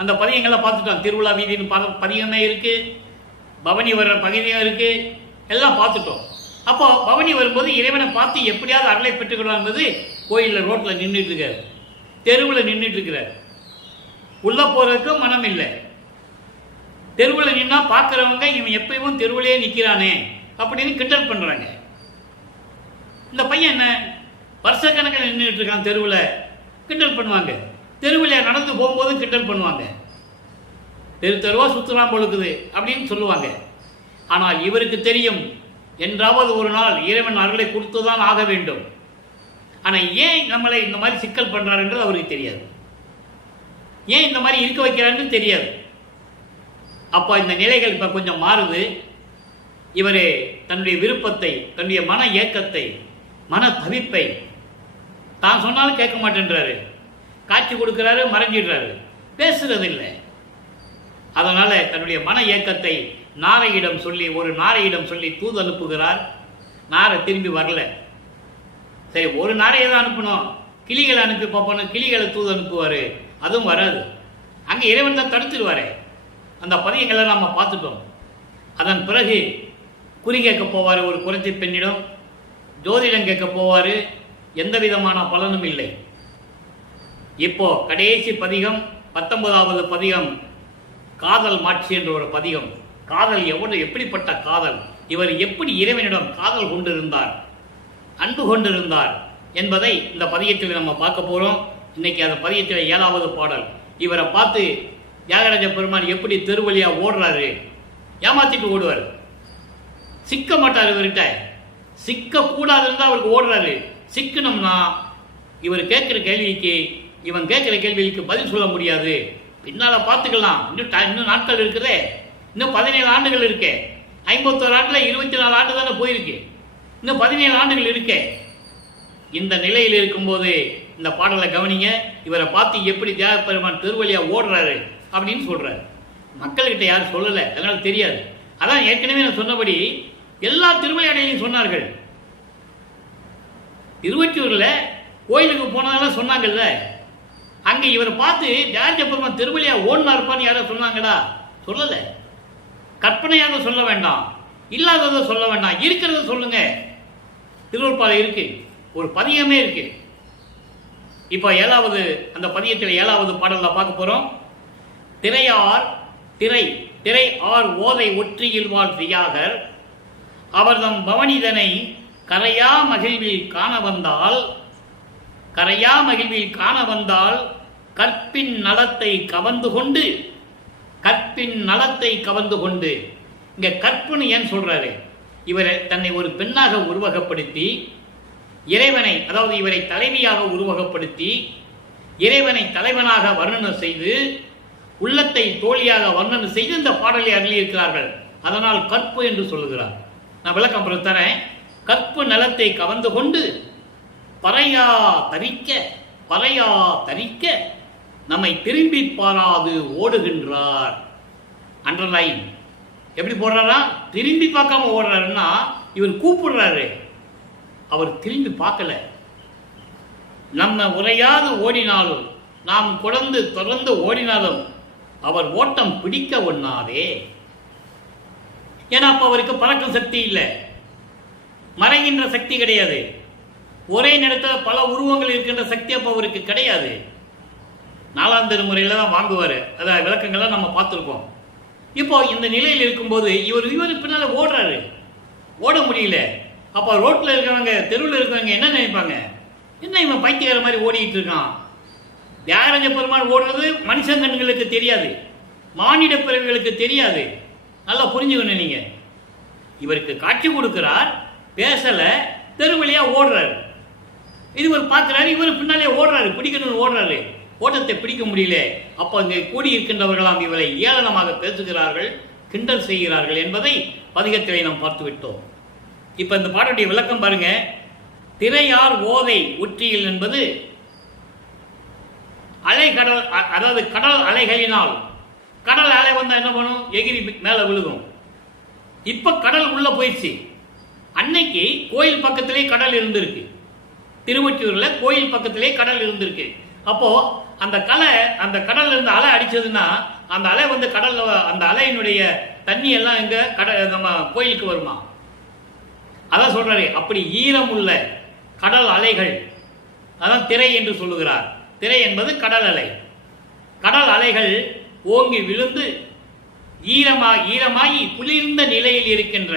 அந்த பதிகங்கள்லாம் பார்த்துட்டோம். திருவிழா வீதின்னு பதிகமே இருக்குது. பவனி வர்ற பகுதியும் இருக்கு, எல்லாம் பார்த்துட்டோம். அப்போ பவனி வரும்போது இறைவனை பார்த்து எப்படியாவது அருளை பெற்றுக்கணும் என்பது கோயிலில் ரோட்டில் நின்றுட்டு இருக்காரு, தெருவில் நின்றுட்டு இருக்கிறார். உள்ள போறதுக்கு மனம் இல்லை. தெருவில் நின்னா பார்க்குறவங்க இவன் எப்பயும் தெருவிலேயே நிற்கிறானே அப்படின்னு கிண்டல் பண்ணுறாங்க. இந்த பையன் என்ன வருஷக்கணக்கில் நின்றுட்டு இருக்கான் தெருவில், கிண்டல் பண்ணுவாங்க. தெருவில் நடந்து போகும்போது கிண்டல் பண்ணுவாங்க. தெருவா சுற்றுலாம் பொழுக்குது அப்படின்னு சொல்லுவாங்க. ஆனால் இவருக்கு தெரியும், என்றாவது ஒரு நாள் இறைவன் அருளை கொடுத்துதான் ஆக வேண்டும். ஆனால் ஏன் நம்மளை இந்த மாதிரி சிக்கல் பண்ணுறாருன்றது அவருக்கு தெரியாது. ஏன் இந்த மாதிரி இருக்க வைக்கிறாருன்னு தெரியாது. அப்போ இந்த நிலைகள் இப்போ கொஞ்சம் மாறுது. இவர் தன்னுடைய விருப்பத்தை, தன்னுடைய மன ஏக்கத்தை, மன தவிப்பை தான் சொன்னாலும் கேட்க மாட்டேன்றாரு. காட்சி கொடுக்குறாரு, மறைஞ்சிடுறாரு, பேசுறது இல்லை. அதனால தன்னுடைய மன ஏக்கத்தை நாரையிடம் சொல்லி, ஒரு நாரையிடம் சொல்லி தூது அனுப்புகிறார். நாரை திரும்பி வரல. சரி, ஒரு நாரையை தான் அனுப்பணும், கிளிகளை அனுப்பி பார்ப்போம். கிளிகளை தூது அனுப்புவார், அதுவும் வராது. அங்கே இறைவன் தான் தடுத்துடுவார். அந்த பதியங்களை நம்ம பார்த்துட்டோம். அதன் பிறகு குறி கேட்க போவார் ஒரு குறைச்சி பெண்ணிடம், ஜோதிடம் கேட்க போவார், எந்த விதமான பலனும் இல்லை. இப்போ கடைசி பதிகம் 19வது பதிகம் காதல் மாட்சி என்ற ஒரு பதிகம். காதல் எப்படிப்பட்ட காதல், இவர் எப்படி இறைவனிடம் காதல் கொண்டிருந்தார், அன்பு கொண்டிருந்தார் என்பதை இந்த பதியத்தில் நம்ம பார்க்க போகிறோம். இன்னைக்கு அந்த பதியத்தில் 7வது பாடல். இவரை பார்த்து தியாகராஜ பெருமான் எப்படி தெருவழியா ஓடுறாரு, ஏமாத்திட்டு ஓடுவார், சிக்க மாட்டார். இவர்கிட்ட சிக்க கூடாதுன்னு தான் அவருக்கு ஓடுறாரு. சிக்கணும்னா இவர் கேட்குற கேள்விக்கு, இவன் கேட்குற கேள்விக்கு பதில் சொல்ல முடியாது. பின்னால் பார்த்துக்கலாம், இன்னும் நாட்கள் இருக்குதே, இன்னும் 17 ஆண்டுகள் இருக்கே. 51 ஆண்டுல 24 ஆண்டு தானே போயிருக்கு, இன்னும் 17 ஆண்டுகள் இருக்கே. இந்த நிலையில் இருக்கும்போது இந்த பாடலை கவனிங்க. இவரை பார்த்து எப்படி தியாக பெருமான் திருவழியா ஓடுறாரு அப்படின்னு சொல்றாரு. மக்கள்கிட்ட யாரும் சொல்லலை, அதனால தெரியாது. அதான் ஏற்கனவே நான் சொன்னபடி எல்லா திருவிளையாடலையும் சொன்னார்கள். திருவொற்றியூர்ல கோயிலுக்கு போனதெல்லாம் சொன்னாங்கல்ல, அங்க இவரை பார்த்து தியாகராஜ பெருமான் திருவழியா ஓடுனா இருப்பான்னு யாரும் சொன்னாங்களா? சொல்லலை. கற்பனையாக சொல்ல வேண்டாம், இல்லாததை சொல்ல வேண்டாம், இருக்கிறத சொல்லுங்க. திருவருட்பாலை இருக்கு, ஒரு பதியமே இருக்கு. இப்போ 7வது அந்த பதியத்தில் 7வது பாடல்ல பார்க்க போறோம். திரை ஆர் ஓதை ஒற்றியில் வாழ் தியாகர் அவர்தம் பவனிதனை கரையா மகிழ்வில் காண வந்தால் கற்பின் நலத்தை கவர்ந்து கொண்டு இங்க கற்புன்னு ஏன் சொல்றாரு? இவரை தன்னை ஒரு பெண்ணாக உருவகப்படுத்தி இறைவனை, அதாவது இவரை தலைவியாக உருவகப்படுத்தி இறைவனை தலைவனாக வர்ணனை செய்து உள்ளத்தை தோழியாக வர்ணனை செய்து இந்த பாடலை அருளியிருக்கிறார்கள். அதனால் கற்பு என்று சொல்லுகிறார். நான் விளக்கம் தரேன். கற்பு நலத்தை கவர்ந்து கொண்டு பறையா தரிக்க நம்மை திரும்பி பாராது ஓடுகின்றார். அண்டர்லைன். எப்படி போடுறாரா? திரும்பி பார்க்காம ஓடுறாருன்னா இவர் கூப்பிடுறாரு, அவர் திரும்பி பார்க்கல. நம்ம உரையாது ஓடினாலும், நாம் தொடர்ந்து ஓடினாலும் அவர் ஓட்டம் பிடிக்க ஒண்ணாதே. ஏன்னா அப்ப அவருக்கு பறக்கும் சக்தி இல்லை, மறைகின்ற சக்தி கிடையாது. ஒரே நேரத்தில் பல உருவங்கள் இருக்கின்ற சக்தி அப்ப அவருக்கு கிடையாது. 4ஆம் திருமுறையில தான் வாங்குவார். அத விளக்கங்கள்லாம் நம்ம பார்த்துருக்கோம். இப்போ இந்த நிலையில் இருக்கும்போது இவர் பின்னால ஓடுறாரு, ஓட முடியல. அப்போ ரோட்டில் இருக்கிறவங்க, தெருவில் இருக்கிறவங்க என்ன நினைப்பாங்க? என்ன இவன் பைத்தியக்கார மாதிரி ஓடிக்கிட்டு இருக்கான். தியாகராஜ பெருமான் ஓடுறது மனுஷன் கண்களுக்கு தெரியாது, மானிட பிறவிகளுக்கு தெரியாது. நல்லா புரிஞ்சுக்கணும் நீங்க. இவருக்கு காட்சி கொடுக்கிறார், பேசல, தெருவழியா ஓடுறாரு. இது ஒரு பார்க்கிறாரு, இவர் பின்னாலே ஓடுறாரு, பிடிக்கணும்னு ஓடுறாரு. ஓட்டத்தை பிடிக்க முடியல. அப்போ இங்கே கூடியிருக்கின்றவர்களாம் இவரை ஏளனமாக பேசுகிறார்கள், கிண்டல் செய்கிறார்கள் என்பதை பதிகத்திலே நாம் பார்த்து விட்டோம். இப்ப இந்த பாடலுடைய விளக்கம் பாருங்க. திரையார் ஓதை ஒற்றியில் என்பது அலைக்கடல், அதாவது கடல் அலைகளினால். கடல் அலை வந்தா என்ன பண்ணும்? எகிரி மேல விழுகும். இப்ப கடல் உள்ள போயிடுச்சு. அன்னைக்கு கோயில் பக்கத்திலே கடல் இருந்திருக்கு. திருவொற்றியூர்ல கோயில் பக்கத்திலே கடல் இருந்திருக்கு. அப்போ அந்த கடல்ல இருந்து அலை அடிச்சதுன்னா அந்த அலை வந்து கடல்ல, அந்த அலையினுடைய தண்ணி எல்லாம் எங்க நம்ம கோயிலுக்கு வருமா? அதான் சொல்றாரு, அப்படி ஈரம் உள்ள கடல் அலைகள், அதான் திரை என்று சொல்லுகிறார். திரை என்பது கடல் அலை. கடல் அலைகள் ஓங்கி விழுந்து ஈரமாகி குளிர்ந்த நிலையில் இருக்கின்ற,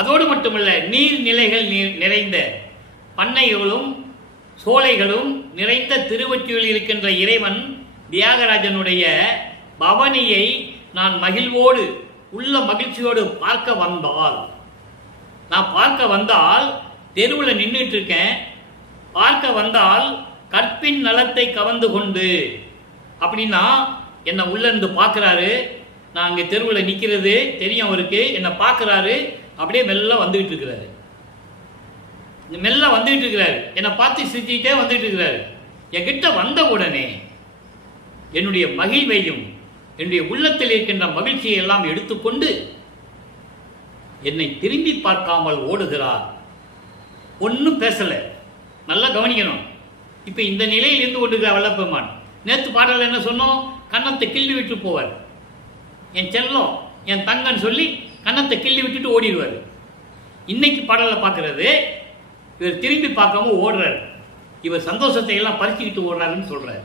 அதோடு மட்டுமல்ல நீர்நிலைகள் நிறைந்த பண்ணைகளும் சோலைகளும் நிறைந்த திருவொற்றியில் இருக்கின்ற இறைவன் தியாகராஜனுடைய பவனியை நான் மகிழ்வோடு உள்ள மகிழ்ச்சியோடு பார்க்க வந்தால் தெருவில் நின்றுட்டு இருக்கேன், பார்க்க வந்தால் கற்பின் நலத்தை கவர்ந்து கொண்டு, அப்படின்னா என்னை உள்ள இருந்து பார்க்கிறாரு, நான் அங்கே தெருவில் நிற்கிறது தெரியும் அவருக்கு, என்னை பார்க்கிறாரு, அப்படியே மெல்ல வந்துகிட்டு இருக்கிறாரு, என்னை பார்த்து சிரிச்சுக்கிட்டே வந்துட்டு இருக்கிறாரு. என்கிட்ட வந்த உடனே என்னுடைய மகிழ்வையும் என்னுடைய உள்ளத்தில் இருக்கின்ற மகிழ்ச்சியை எல்லாம் எடுத்துக்கொண்டு என்னை திரும்பி பார்க்காமல் ஓடுகிறார். ஒன்றும் பேசல. நல்லா கவனிக்கணும். இப்ப இந்த நிலையில் இருந்து கொண்டிருக்கிற வல்லபெருமான், நேற்று பாடல் என்ன சொன்னோம்? கன்னத்தை கிள்ளி விட்டு போவார். என் செல்லம், என் தங்கன்னு சொல்லி கன்னத்தை கிள்ளி விட்டுட்டு ஓடிடுவார். இன்னைக்கு பாடலை பார்க்கறது, இவர் திரும்பி பார்க்காம ஓடுறாரு. இவர் சந்தோஷத்தை எல்லாம் பறிச்சுக்கிட்டு ஓடுறாருன்னு சொல்றாரு.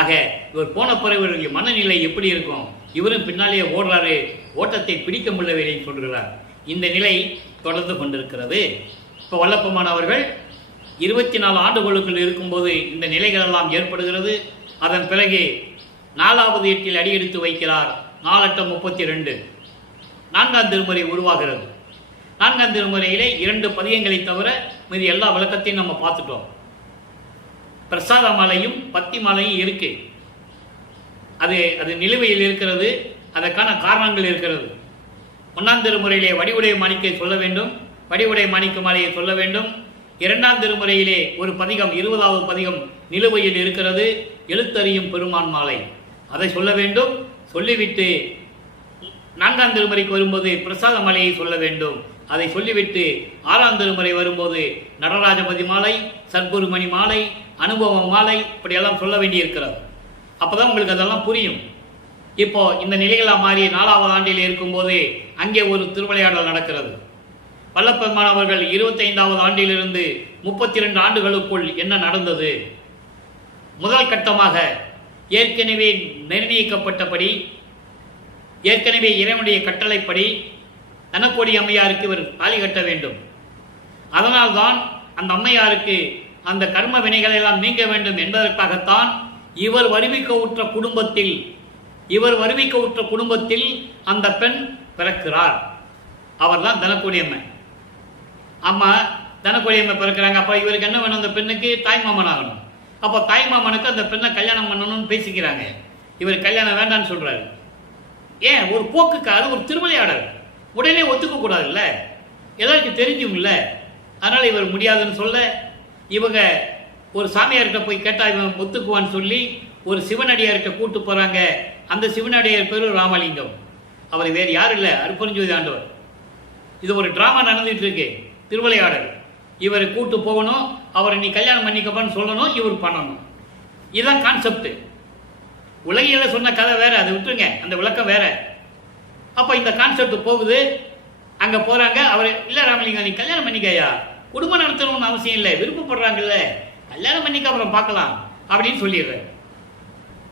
ஆக இவர் போன பிறகு இவருடைய மனநிலை எப்படி இருக்கும்? இவரும் பின்னாலேயே ஓடுறாரு, ஓட்டத்தை பிடிக்க முடியவில்லை சொல்கிறார். இந்த நிலை தொடர்ந்து கொண்டிருக்கிறது. இப்போ வல்லபெருமான் அவர்கள் 24 ஆண்டுகளுக்குள் இருக்கும்போது இந்த நிலைகள் எல்லாம் ஏற்படுகிறது. அதன் பிறகு 4வது எட்டில் அடியெடுத்து வைக்கிறார். 4:32 4ஆம் திருமுறை உருவாகிறது. 4ஆம் திருமுறையிலே 2 பதியங்களை தவிர மீது எல்லா விளக்கத்தையும் நம்ம பார்த்துட்டோம். பிரசாத மாலையும் பத்தி மாலையும் இருக்கு. அது நிலுவையில் இருக்கிறது. அதற்கான காரணங்கள் இருக்கிறது. 1ஆம் திருமுறையிலே வடிவுடைய மாணிக்கை சொல்ல வேண்டும், வடிவுடைய மாணிக்க மாலையை சொல்ல வேண்டும். 2ஆம் திருமுறையிலே ஒரு பதிகம், 20வது பதிகம் நிலுவையில் இருக்கிறது, எழுத்தறியும் பெருமான் மாலை, அதை சொல்ல வேண்டும். சொல்லிவிட்டு 4ஆம் திருமுறைக்கு வரும்போது பிரசாத மாலையை சொல்ல வேண்டும். அதை சொல்லிவிட்டு 6ஆம் திருமுறை வரும்போது நடராஜபதி மாலை, சத்குருமணி மாலை, அனுபவ மாலை, இப்படியெல்லாம் சொல்ல வேண்டி இருக்கிறது. அப்போதான் உங்களுக்கு அதெல்லாம் புரியும். இப்போ இந்த நிலைகளாக மாறி 4வது ஆண்டில் இருக்கும்போது அங்கே ஒரு திருவிளையாடல் நடக்கிறது. வல்லபெருமான் அவர்கள் 25வது ஆண்டிலிருந்து 32 ஆண்டுகளுக்குள் என்ன நடந்தது? முதல் கட்டமாக ஏற்கனவே நிர்ணயிக்கப்பட்டபடி, ஏற்கனவே இறைவனுடைய கட்டளைப்படி தனக்கோடி அம்மையாருக்கு இவர் தாலி கட்ட வேண்டும். அதனால்தான் அந்த அம்மையாருக்கு அந்த கர்ம வினைகள் எல்லாம் நீங்க வேண்டும் என்பதற்காகத்தான் இவர் வருவிக்க உற்ற குடும்பத்தில் அந்த பெண் பிறக்கிறார். அவர் தான் தனக்கோடி அம்மை. அம்மா தனக்கோடி அம்மை பிறக்கிறாங்க. அப்ப இவருக்கு என்ன வேணும்? அந்த பெண்ணுக்கு தாய்மாமன் ஆகணும். அப்ப தாய்மாமனுக்கு அந்த பெண்ணை கல்யாணம் பண்ணணும்னு பேசிக்கிறாங்க. இவர் கல்யாணம் வேண்டான்னு சொல்றாரு. ஏன்? ஒரு போக்குக்காக, ஒரு திருவிளையாடல். உடனே ஒத்துக்க கூடாதுல்ல, எல்லாருக்கும் தெரிஞ்சும் இல்லை. அதனால இவர் முடியாதுன்னு சொல்ல, இவங்க ஒரு சாமியார்கிட்ட போய் கேட்டா இவன் ஒத்துக்குவான்னு சொல்லி ஒரு சிவனடியார்கிட்ட கூட்டு போறாங்க. அந்த சிவனடியார் பேரு ராமலிங்கம். அவர் வேறு யாரும் இல்லை, அருப்பெருஞ்சோதி ஆண்டவர். இது ஒரு டிராமா நடந்துட்டு இருக்கு, திருவிளையாடல். இவரை கூட்டு போகணும், அவரை நீ கல்யாணம் பண்ணிக்கப்பான்னு சொல்லணும், இவர் பண்ணணும். இதுதான் கான்செப்ட். உலகில சொன்ன கதை வேற, அதை விட்டுருங்க, அந்த விளக்கம் வேற. அப்ப இந்த கான்செப்ட் போகுது. அங்க போறாங்க. அவர் இல்ல ராமலிங்கம், நீ கல்யாணம் பண்ணிக்கையா, குடும்பம் நடத்தணும்னு அவசியம் இல்லை, விருப்பப்படுறாங்கல்ல, கல்யாணம் பண்ணிக்க அப்புறம் பார்க்கலாம் அப்படின்னு சொல்லிடுறாரு.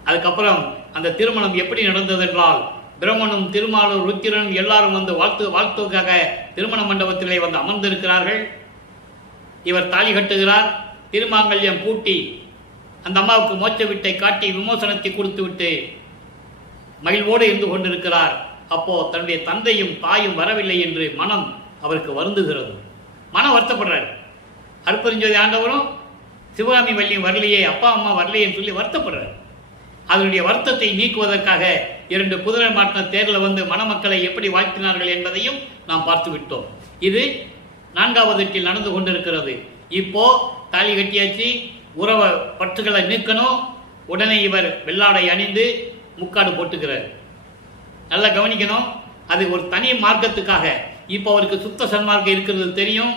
அதுக்கப்புறம் அந்த திருமணம் எப்படி நடந்தது என்றால், பிரம்மனும் திருமாலும் ருத்திரனும் எல்லாரும் வந்து வாழ்த்துக்காக திருமண மண்டபத்திலே வந்து அமர்ந்திருக்கிறார்கள். இவர் தாலி கட்டுகிறார். திருமாங்கல்யம் பூட்டி அந்த அம்மாவுக்கு மோட்ச விட்டை காட்டி விமோசனத்தை கொடுத்து விட்டு மகிழ்வோடு இருந்து கொண்டிருக்கிறார். அப்போ தன்னுடைய தந்தையும் தாயும் வரவில்லை என்று மனம் அவருக்கு வருந்துகிறது. மனம் வருத்தப்படுறார். அருப்பெருஞ்சோதி ஆண்டவரும் சிவகாமி வள்ளியும் வரலையே, அப்பா அம்மா வரலையேன்னு சொல்லி வருத்தப்படுறார். அதனுடைய வருத்தத்தை நீக்குவதற்காக 2 குதிரை மாட்டின தேர்ல வந்து மணமக்களை எப்படி வாழ்த்தினார்கள் என்பதையும் நாம் பார்த்து விட்டோம். இது 4வது எட்டில் நடந்து கொண்டிருக்கிறது. இப்போ தாலி கட்டியாச்சு, உறவ பற்றுகளை நீக்கணும். உடனே இவர் வெள்ளாடை அணிந்து முக்காடு போட்டுக்கிறார். நல்லா கவனிக்கணும். அது ஒரு தனி மார்க்கத்துக்காக. இப்போ அவருக்கு சுத்த சன்மார்க்கம் இருக்கிறது தெரியும்,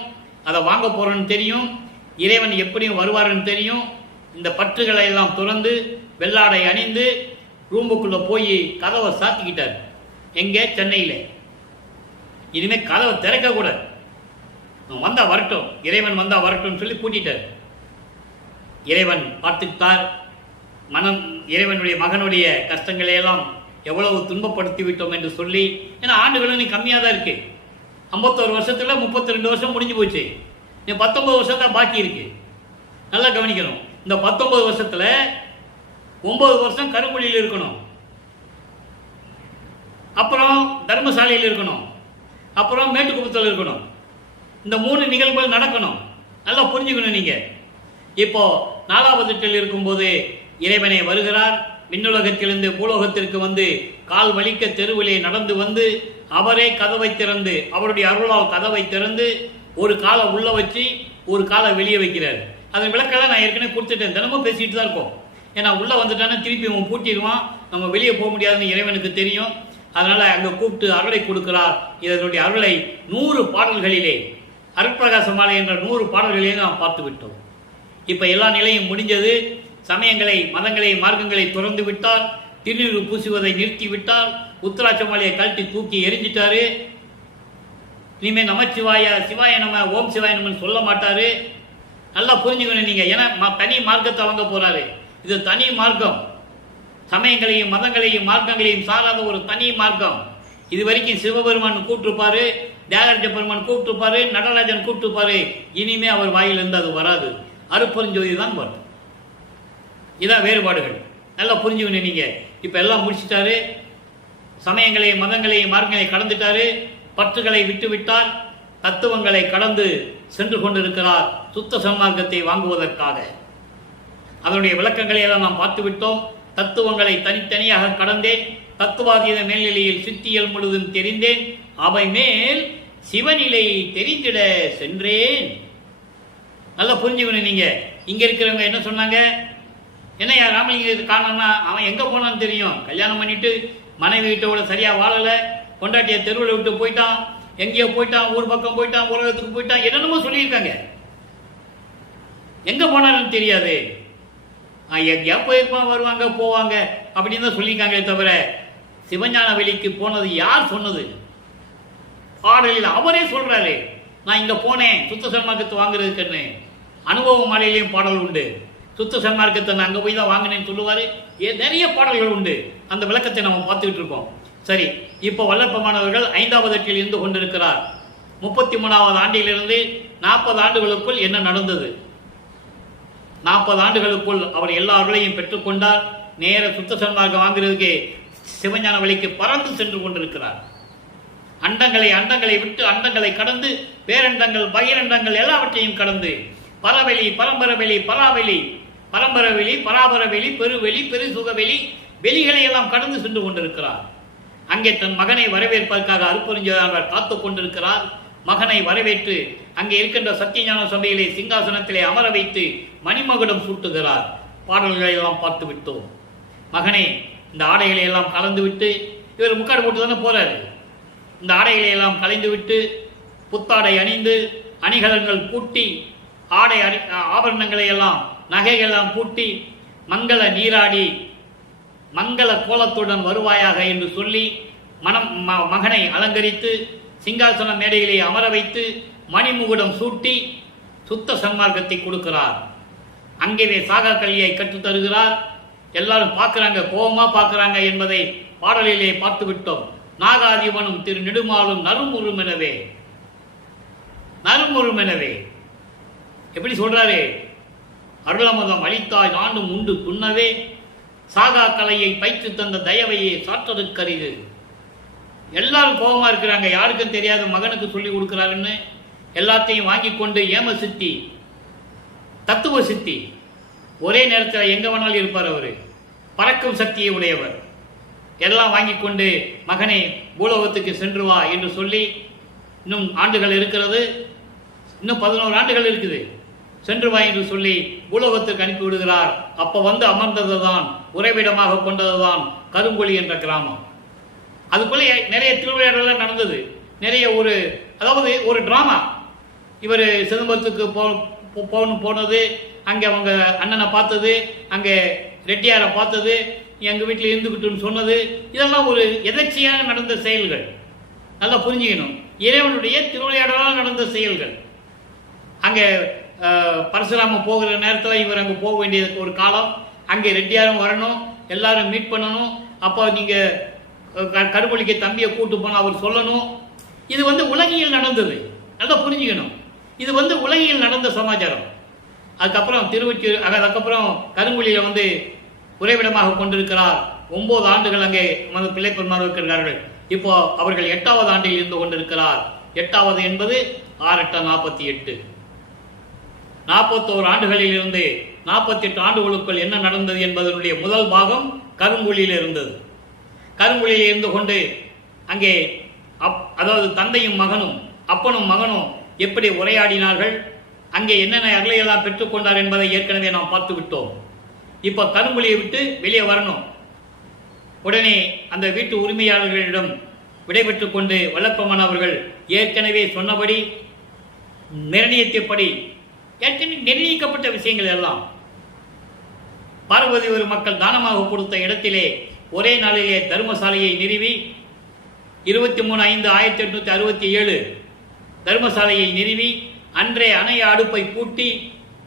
அதை வாங்க போறோன்னு தெரியும், இறைவன் எப்படியும் வருவாருன்னு தெரியும். இந்த பற்றுகளை எல்லாம் துறந்து வெள்ளாடை அணிந்து ரூமுக்குள்ள போய் கதவை சாத்திக்கிட்டார். எங்கே? சென்னையில். இனிமேல் கதவை திறக்கக்கூடாது, வந்தா வரட்டும், இறைவன் வந்தா வரட்டும் சொல்லி பூட்டிட்டார். இறைவன் பார்த்துட்டார். இறைவனுடைய மகனுடைய கஷ்டங்களை எல்லாம் எவ்வளவு துன்பப்படுத்தி விட்டோம் என்று சொல்லி, ஏன்னா ஆண்டுகளும் நீ கம்மியாக தான் இருக்கு. 51 வருஷத்துல 32 வருஷம் முடிஞ்சு போச்சு. நீ 19 வருஷம் தான் பாக்கி இருக்கு. நல்லா கவனிக்கணும். இந்த 19 வருஷத்துல 9 வருஷம் கருங்குழியில் இருக்கணும், அப்புறம் தர்மசாலையில் இருக்கணும், அப்புறம் மேட்டுக்குப்பத்தில் இருக்கணும். இந்த 3 நிகழ்வுகள் நடக்கணும். நல்லா புரிஞ்சுக்கணும். நீங்க இப்போ 4வது எட்டில் இருக்கும்போது இறைவனை வருகிறார். விண்ணுலகத்திலிருந்து பூலோகத்திற்கு வந்து கால் வலிக்க தெருவிலே நடந்து வந்து அவரே கதவை திறந்து, அவருடைய அருளால் கதவை திறந்து ஒரு காலை உள்ள வச்சு ஒரு காலை வெளியே வைக்கிறார். அதன் விளக்கெல்லாம் நான் ஏற்கனவே கொடுத்துட்டேன். தினமும் பேசிட்டு தான் இருக்கோம். ஏன்னா உள்ள வந்துட்டானா திருப்பி அவன் பூட்டிடுவான், நம்ம வெளியே போக முடியாதுன்னு இறைவனுக்கு தெரியும். அதனால அங்க கூப்பிட்டு அருளை கொடுக்கிறார். இதனுடைய அருளை 100 பாடல்களிலே, அருட்பிரகாச மாலை என்ற 100 பாடல்களிலே நாம் பார்த்து விட்டோம். இப்ப எல்லா நிலையும் முடிஞ்சது. சமயங்களை, மதங்களை, மார்க்கங்களை துறந்து விட்டார். திருநீறு பூசுவதை நிறுத்தி விட்டார். உத்தராட்ச மாலையை கழட்டி தூக்கி எரிஞ்சிட்டாரு. இனிமே நமச்சிவாய, சிவாய நம, ஓம் சிவாய நமன்னு சொல்ல மாட்டாரு. நல்லா புரிஞ்சுக்கணும் நீங்க. ஏன்னா தனி மார்க்கத்தை வாங்க போறாரு. இது தனி மார்க்கம். சமயங்களையும் மதங்களையும் மார்க்கங்களையும் சாராத ஒரு தனி மார்க்கம். இது வரைக்கும் சிவபெருமான் கூப்பிட்டுருப்பாரு, தியாகராஜ பெருமான் கூப்பிட்டுருப்பாரு, நடராஜன் கூப்பிட்டுருப்பாரு. இனிமே அவர் வாயிலிருந்து அது வராது. அருட்பெருஞ்சோதி தான் வரும். இதான் வேறுபாடுகள். நல்லா புரிஞ்சுக்கணும் நீங்க. இப்ப எல்லாம் முடிச்சுட்டாரு. சமயங்களையும் மதங்களையும் மார்க்கங்களையும் கடந்துட்டாரு. பற்றுகளை விட்டு விட்டார். தத்துவங்களை கடந்து சென்று கொண்டிருக்கிறார் சுத்த சன்மார்க்கத்தை வாங்குவதற்காக. அதனுடைய விளக்கங்களை எல்லாம் நாம் பார்த்து விட்டோம். தத்துவங்களை தனித்தனியாக கடந்தேன். தத்துவாதீத மேல்நிலையில் சித்தியல் முழுதும் தெரிந்தேன். அவை மேல் சிவநிலை தெரிந்திட சென்றேன். நல்லா புரிஞ்சுக்கணும் நீங்க. இங்க இருக்கிறவங்க என்ன சொன்னாங்க? என்ன ராமலிங்க காரணம்னா அவன் எங்க போனான்னு தெரியும். கல்யாணம் பண்ணிட்டு மனைவி வீட்டோட சரியா வாழல, கொண்டாட்டிய தெருவில் விட்டு போயிட்டான், எங்கேயோ போயிட்டான், ஊர் பக்கம் போயிட்டான், உலகத்துக்கு போயிட்டான், என்னென்னமோ சொல்லியிருக்காங்க. எங்க போனாருன்னு தெரியாது. எங்கேயா போயிருப்பான், வருவாங்க போவாங்க அப்படின்னு தான் சொல்லியிருக்காங்களே தவிர சிவஞான வெளிக்கு போனது யார் சொன்னது? பாடலில் அவரே சொல்றாரு, நான் இங்க போனேன் சுத்த சன்மார்க்கத்தை வாங்குறதுக்குன்னு. அனுபவ மாலையிலையும் பாடல் உண்டு. சுத்த சன்மார்க்கத்தை நான் அங்க போய் தான் வாங்கினேன்னு சொல்லுவாரு. நிறைய பாடல்கள் உண்டு. அந்த விளக்கத்தை நம்ம பார்த்துக்கிட்டு இருக்கோம். சரி, இப்போ வல்லப்பமானவர்கள் 5வது எட்டில் இருந்து கொண்டிருக்கிறார். 33வது ஆண்டிலிருந்து 40 ஆண்டுகளுக்குள் என்ன நடந்தது? 40 ஆண்டுகளுக்குள் அவர் எல்லா அருளையும் பெற்றுக்கொண்டார். நேர சுத்த சன்மார்க்கம் வாங்குறதுக்கு சிவஞான வழிக்கு பறந்து சென்று கொண்டிருக்கிறார். அண்டங்களை விட்டு அண்டங்களை கடந்து பேரண்டங்கள், பகிரண்டங்கள் எல்லாவற்றையும் கடந்து பரவெளி, பரம்பரவெளி, பராவெளி, பரம்பரவெளி, பராபரவெளி, பெருவெளி, பெருசுகவெளி, வெளிகளை எல்லாம் கடந்து சென்று கொண்டிருக்கிறார். அங்கே தன் மகனை வரவேற்பதற்காக அருட்பெருஞ்சோதியார் காத்து கொண்டிருக்கிறார். மகனை வரவேற்று அங்கே இருக்கின்ற சத்தியஞான சபையிலே சிங்காசனத்திலே அமர வைத்து மணிமகுடம் சூட்டுகிறார். பாடல்களை எல்லாம் பார்த்து விட்டோம். மகனே, இந்த ஆடைகளை எல்லாம் கலந்து விட்டு, இவர் முக்காடு போட்டு தானே போறாரு. இந்த ஆடைகளை எல்லாம் கலைந்து விட்டு புத்தாடை அணிந்து அணிகலன்கள் பூட்டி ஆடை ஆபரணங்களை எல்லாம் நகைகள் எல்லாம் பூட்டி மங்கள நீராடி மங்கள கோலத்துடன் வருவாயாக என்று சொல்லி மகனை அலங்கரித்து சிங்காசன மேடையிலே அமர வைத்து மணிமுகுடம் சூட்டி சுத்த சன்மார்க்கத்தை கொடுக்கிறார். அங்கேயே சாகா கல்வியை கற்றுத் தருகிறார். எல்லாரும் பார்க்கிறாங்க, கோபமா பார்க்கிறாங்க என்பதை பாடலிலே பார்த்து விட்டோம். நாகாதிபனும் திரு நெடுமாலும் நறுமுறுமெனவே, நறுமுறுமெனவே எப்படி சொல்றாரு? அருளமதம் அளித்தாய் நாண்டும் உண்டு துண்ணவே, சாகா கலையை பயிற்று தந்த தயவையே சாற்றதுக்கரிது. எல்லாரும் கோபமா இருக்கிறாங்க. யாருக்கும் தெரியாத மகனுக்கு சொல்லி கொடுக்கிறாருன்னு எல்லாத்தையும் வாங்கி கொண்டு ஏம சித்தி, தத்துவ சித்தி, ஒரே நேரத்தில் எங்க வேணாலும் இருப்பார். அவரு பறக்கும் சக்தியை உடையவர். எல்லாம் வாங்கி கொண்டு மகனை பூலோகத்துக்கு சென்று வா என்று சொல்லி, இன்னும் ஆண்டுகள் இருக்கிறது, இன்னும் 11 ஆண்டுகள் இருக்குது, சென்று வா என்று சொல்லி பூலோகத்துக்கு அனுப்பி விடுகிறார். அப்ப வந்து அமர்ந்ததுதான், உறைவிடமாக கொண்டதுதான் கருங்கொழி என்ற கிராமம். அதுக்குள்ளே நிறைய திருவிளையாடலாம் நடந்தது. நிறைய அதாவது ஒரு டிராமா. இவர் சிதம்பரத்துக்கு போனது, அங்கே அவங்க அண்ணனை பார்த்தது, அங்கே ரெட்டியாரை பார்த்தது, எங்கள் வீட்டில் இருந்துக்கிட்டுன்னு சொன்னது, இதெல்லாம் ஒரு எதர்ச்சியாக நடந்த செயல்கள். நல்லா புரிஞ்சுக்கணும். இறைவனுடைய திருவிளையாடலால் நடந்த செயல்கள். அங்கே பரசுராம போகிற நேரத்தில் இவர் அங்கே போக வேண்டிய ஒரு காலம், அங்கே ரெட்டியாரும் வரணும், எல்லாரும் மீட் பண்ணணும். அப்போ நீங்கள் கருமொழிக்கு தம்பியை கூட்டு போனால் அவர் சொல்லணும். இது உலகியல் நடந்தது. நல்லா புரிஞ்சுக்கணும். இது உலகியல் நடந்த சமாச்சாரம். அதுக்கப்புறம் அதுக்கப்புறம் கருங்குழியில் உறைவிடமாக கொண்டிருக்கிறார். 9 ஆண்டுகள் அங்கே பிள்ளை பெருமாள் இருக்கிறார்கள். இப்போ அவர்கள் 8வது ஆண்டில் இருந்து கொண்டிருக்கிறார். 8வது என்பது 6×8 = 48. 41 ஆண்டுகளில் இருந்து 48 ஆண்டுகளுக்குள் என்ன நடந்தது என்பதனுடைய முதல் பாகம் கருங்குழியில் இருந்தது. கருங்குழியில் இருந்து கொண்டு அங்கே அதாவது தந்தையும் மகனும் அப்பனும் மகனும் எப்படி உரையாடினார்கள், அங்கே என்னென்ன அருளையெல்லாம் பெற்றுக்கொண்டார் என்பதை ஏற்கனவே நாம் பார்த்து விட்டோம். இப்போ கருங்குழியை விட்டு வெளியே வரணும். உடனே அந்த வீட்டு உரிமையாளர்களிடம் விடைபெற்றுக் கொண்டு வல்லப்பெருமான் அவர்கள் ஏற்கனவே சொன்னபடி நிர்ணயித்தபடி ஏற்கனவே நிர்ணயிக்கப்பட்ட விஷயங்கள் எல்லாம் பார்வதி ஒரு மக்கள் தானமாக கொடுத்த இடத்திலே ஒரே நாளிலே தர்மசாலையை நிறுவி 23/5/1867 தர்மசாலையை நிறுவி அன்றே அணைய அடுப்பை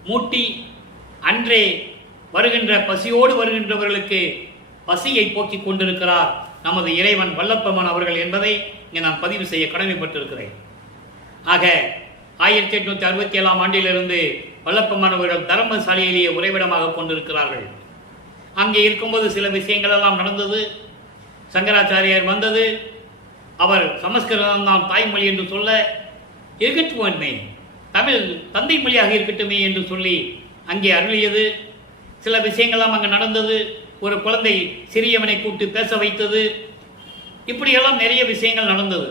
மூட்டி அன்றே வருகின்ற பசியோடு வருகின்றவர்களுக்கு பசியை போக்கிக் கொண்டிருக்கிறார் நமது இறைவன் வல்லப்பெருமான் அவர்கள் என்பதை இங்கே நான் பதிவு செய்ய கடமைப்பட்டிருக்கிறேன். ஆக 1867 ஆண்டிலிருந்து வல்லப்பெருமான் அவர்கள் தர்மசாலையிலேயே உறைவிடமாக கொண்டிருக்கிறார்கள். அங்கே இருக்கும்போது சில விஷயங்கள் எல்லாம் நடந்தது. சங்கராச்சாரியார் வந்தது. அவர் சமஸ்கிருதம் தான் தாய்மொழி என்று சொல்ல, இருக்கட்டுமே தமிழ் தந்தை மொழியாக இருக்கட்டுமே என்று சொல்லி அங்கே அருளியது. சில விஷயங்கள்லாம் அங்கே நடந்தது. ஒரு குழந்தை சிறியவனை கூட்டு பேச வைத்தது. இப்படியெல்லாம் நிறைய விஷயங்கள் நடந்தது.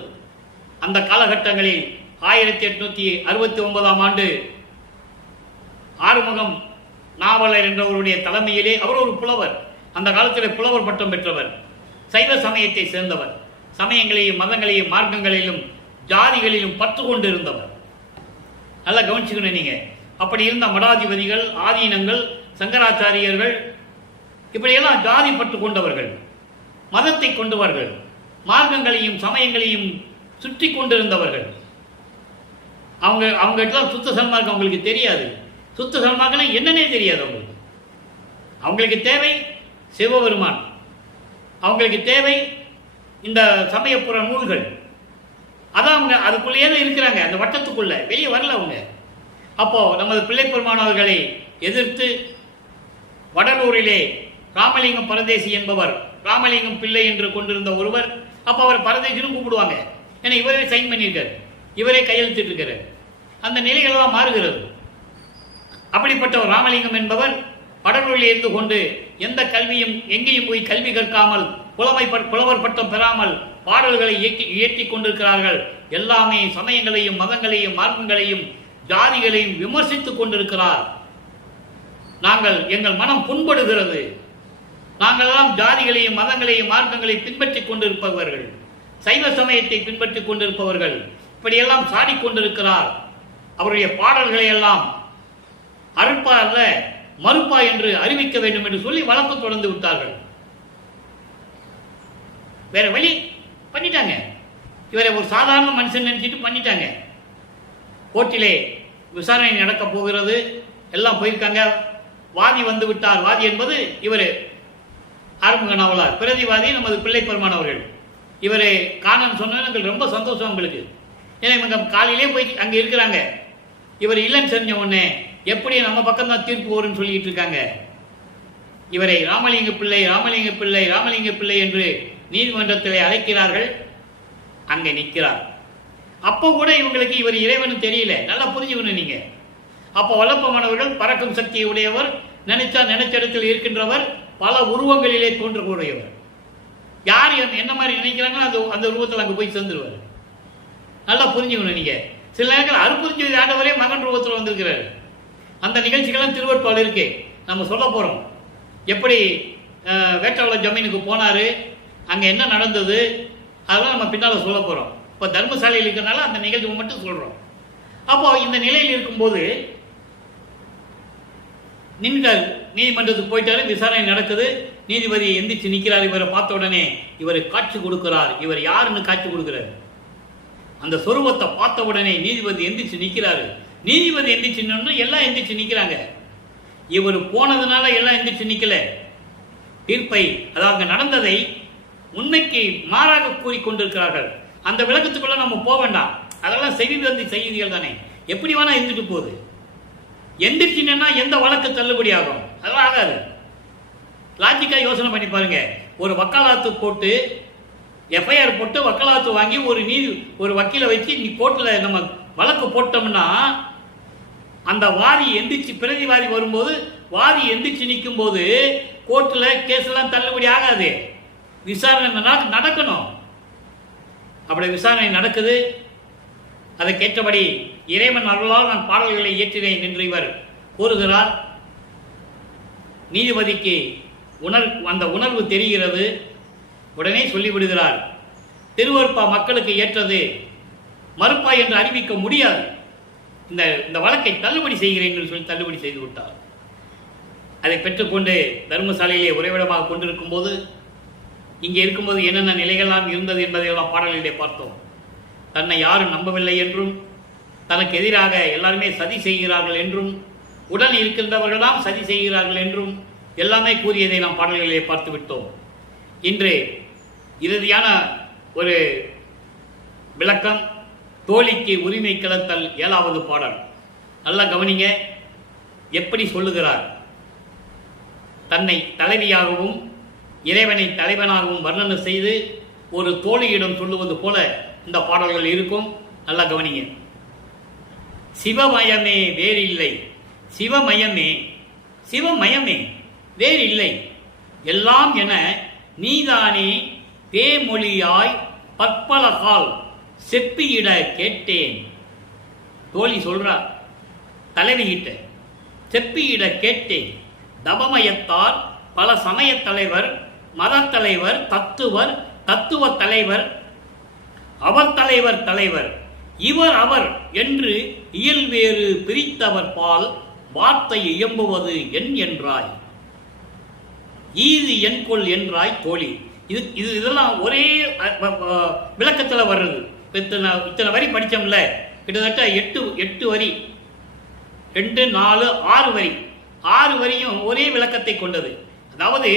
அந்த காலகட்டங்களில் 1869 ஆண்டு ஆறுமுகம் நாவலர் என்றவருடைய தலைமையிலே, அவர் ஒரு புலவர், அந்த காலத்தில் புலவர் பட்டம் பெற்றவர், சைவ சமயத்தை சேர்ந்தவர், சமயங்களையும் மதங்களையும் மார்க்கங்களிலும் ஜாதிகளிலும் பற்று கொண்டு இருந்தவர். நல்லா கவனிச்சுக்கணும் நீங்க. அப்படி இருந்த மடாதிபதிகள், ஆதீனங்கள், சங்கராச்சாரியர்கள் இப்படியெல்லாம் ஜாதி பற்று கொண்டவர்கள், மதத்தை கொண்டவர்கள், மார்க்கங்களையும் சமயங்களையும் சுற்றி கொண்டிருந்தவர்கள். அவங்ககிட்ட சுத்த சன்மார்க்கம் அவங்களுக்கு தெரியாது. சுத்த சன்மார்க்கம்னா என்னன்னே தெரியாது அவங்களுக்கு. அவங்களுக்கு தேவை சிவபெருமான், அவங்களுக்கு தேவை இந்த சமயப்புற நூல்கள். அதான் அவங்க அதுக்குள்ளேயே தான் இருக்கிறாங்க, அந்த வட்டத்துக்குள்ள வெளியே வரல அவங்க. அப்போ நமது பிள்ளை பெருமானவர்களை எதிர்த்து வடலூரிலே ராமலிங்கம் பரதேசி என்பவர், ராமலிங்கம் பிள்ளை என்று கொண்டிருந்த ஒருவர், அப்போ அவர் பரதேசின்னு கூப்பிடுவாங்க. ஏன்னா இவரே சைன் பண்ணியிருக்காரு, இவரே கையெழுத்திட்டு இருக்கிறார். அந்த நிலைகளெல்லாம் மாறுகிறது. அப்படிப்பட்ட ஒரு ராமலிங்கம் என்பவர் வடலூரில் இருந்து கொண்டு எந்த கல்வியும் எங்கேயும் போய் கல்வி கற்காமல் புலவர் பட்டம் பெறாமல் பாடல்களை இயற்றிக் கொண்டிருக்கிறார்கள். எல்லாமே சமயங்களையும் மதங்களையும் மார்க்கங்களையும் ஜாதிகளையும் விமர்சித்துக் கொண்டிருக்கிறார். எங்கள் மனம் புண்படுகிறது. நாங்கள் எல்லாம் ஜாதிகளையும் மதங்களையும் மார்க்கங்களையும் பின்பற்றிக் கொண்டிருப்பவர்கள், சைவ சமயத்தை பின்பற்றிக் கொண்டிருப்பவர்கள், இப்படியெல்லாம் சாடிக்கொண்டிருக்கிறார். அவருடைய பாடல்களை எல்லாம் அறுப்பா அல்ல மறுப்பா என்று அறிவிக்க வேண்டும் என்று சொல்லி வழக்கு தொடர்ந்து விட்டார்கள். வேற வழி பண்ணிட்டாங்க. இவரை ஒரு சாதாரண மனுஷன் நினைச்சிட்டு பண்ணிட்டாங்க. கோர்ட்டிலே விசாரணை நடக்க போகிறது. எல்லாம் போயிருக்காங்க. வாதி வந்து விட்டார். வாதி என்பது இவர் ஆறுமுக நாவலர், பிரதிவாதி நமது பிள்ளை பெருமான் அவர்கள். இவர் காணன்னு சொன்னது எங்களுக்கு ரொம்ப சந்தோஷம் உங்களுக்கு. ஏன்னா இவங்க காலையிலே போய் அங்கே இருக்கிறாங்க. இவர் இல்லைன்னு தெரிஞ்ச உடனே எப்படி நம்ம பக்கம் தான் தீர்ப்பு வரும்னு சொல்லிட்டு இருக்காங்க. இவரை ராமலிங்க பிள்ளை ராமலிங்க பிள்ளை ராமலிங்க பிள்ளை என்று நீதிமன்றத்திலே அழைக்கிறார்கள். அங்கே நிற்கிறார். அப்போ கூட இவங்களுக்கு இவர் இறைவனு தெரியல. நல்லா புரிஞ்சுக்கணும் நீங்க. அப்போ வல்லப்பமானவர்கள் பறக்கும் சக்தியை உடையவர், நினைச்சா நினைச்ச இடத்தில் இருக்கின்றவர், பல உருவங்களிலே தோன்றக்கூடியவர். யார் என்ன மாதிரி நினைக்கிறாங்களோ அந்த உருவத்தில் அங்கே போய் சேர்ந்துருவார். நல்லா புரிஞ்சுக்கணும் நீங்க. சில நேரங்கள் அருப்புரிஞ்சு ஆண்டவரே மகன் ரூபத்தில் வந்திருக்கிறார். அந்த நிகழ்ச்சிகள்லாம் திருவற்பாடு இருக்கு. நம்ம சொல்ல போறோம். எப்படி வேட்டவள ஜமீனுக்கு போனாரு, அங்கே என்ன நடந்தது, அதெல்லாம் நம்ம பின்னால் சொல்ல போறோம். இப்போ தர்மசாலையில் இருக்கிறனால அந்த நிகழ்ச்சி மட்டும் சொல்றோம். அப்போ இந்த நிலையில் இருக்கும்போது நின்றார். நீதிமன்றத்துக்கு போயிட்டாரு. விசாரணை நடக்குது. நீதிபதி எந்திரிச்சு நிற்கிறார். இவரை பார்த்த உடனே இவர் காட்சி கொடுக்கிறார். இவர் யாருன்னு காட்சி கொடுக்கிறார். அந்த சொரூபத்தை பார்த்த உடனே நீதிபதி எந்திரிச்சு நிற்கிறாரு. நீதிபதி எந்திரிச்சு எல்லாம் எந்திரிச்சு நிற்கிறாங்க. இவர் போனதுனால எல்லாம் எந்திரிச்சு நிற்கல. தீர்ப்பை, அதாவது நடந்ததை உண்மைக்கு மாறாக கூறிக்கொண்டிருக்கிறார்கள். அந்த விளக்கத்துக்குள்ள நம்ம போக வேண்டாம். அதெல்லாம் செய்திகள் தானே, எப்படி வேணா எந்திரிட்டு போகுது. எந்திரிச்சுன்னா எந்த வழக்கு தள்ளுபடி ஆகும்? அதெல்லாம் ஆகாது. லாஜிக்கா யோசனை பண்ணி பாருங்க. ஒரு வக்காலத்து போட்டு எஃப்ஐஆர் போட்டு வக்காலத்து வாங்கி ஒரு வக்கீலை வச்சு நீ கோர்ட்ல நம்ம வழக்கு போட்டோம்னா அந்த வாதி எந்திரிச்சு பிரதிவாதி வரும்போது வாதி எந்திரிச்சு நிற்கும் போது கோர்ட்ல கேஸ் எல்லாம் தள்ளுபடி ஆகாது. விசாரணை நடக்கணும். அப்படி விசாரணை நடக்குது. அதற்கேற்றபடி இறைவன் அருளால் நான் பாடல்களை இயற்றினேன் என்று இவர் கூறுகிறார். நீதிபதிக்கு அந்த உணர்வு தெரிகிறது. உடனே சொல்லிவிடுகிறார், திருவருப்பா மக்களுக்கு ஏற்றது, மறுப்பா என்று அறிவிக்க முடியாது, இந்த வழக்கை தள்ளுபடி செய்கிறேன் என்று சொல்லி தள்ளுபடி செய்து விட்டார். அதை பெற்றுக்கொண்டு தர்மசாலையிலே உறைவிடமாக கொண்டிருக்கும் போது, இங்கே இருக்கும்போது என்னென்ன நிலைகள்லாம் இருந்தது என்பதையெல்லாம் பாடல்களிலே பார்த்தோம். தன்னை யாரும் நம்பவில்லை என்றும், தனக்கு எதிராக எல்லாருமே சதி செய்கிறார்கள் என்றும், உடன் இருக்கின்றவர்கள்தான் சதி செய்கிறார்கள் என்றும் எல்லாமே கூறியதை நாம் பாடல்களிலே பார்த்து விட்டோம். இன்று இறுதியான ஒரு விளக்கம், தோழிக்கு உரிமை கிளத்தல் 7வது பாடல். நல்லா கவனிங்க, எப்படி சொல்லுகிறார். தன்னை தலைவியாகவும் இறைவனை தலைவனாகவும் வர்ணனை செய்து ஒரு தோழியிடம் சொல்லுவது போல இந்த பாடல்கள் இருக்கும். நல்லா கவனிங்க. சிவமயமே வேறில்லை, சிவமயமே சிவமயமே வேறில்லை, எல்லாம் என நீதானே தேமொழியாய் பற்பல கால் செப்பியிட கேட்டேன். தோழி சொல்றா தலைவியிட்ட, செப்பியிட கேட்டேன். தபமயத்தார் பல சமய தலைவர், மத தலைவர், தத்துவ தலைவர், அவர் தலைவர், இவர் அவர் என்று இயல்வேறு பிரித்தவர் பால் வார்த்தை இயம்புவது என் என்றாய், ஈது என் கொள் என்றாய் தோழி. இதெல்லாம் ஒரே விளக்கத்தில் வர்றது. இத்தனை வரி படித்தோம்ல, கிட்டத்தட்ட 8 வரி, 2, 4, 6 வரி, 6 வரியும் ஒரே விளக்கத்தை கொண்டது. அதாவது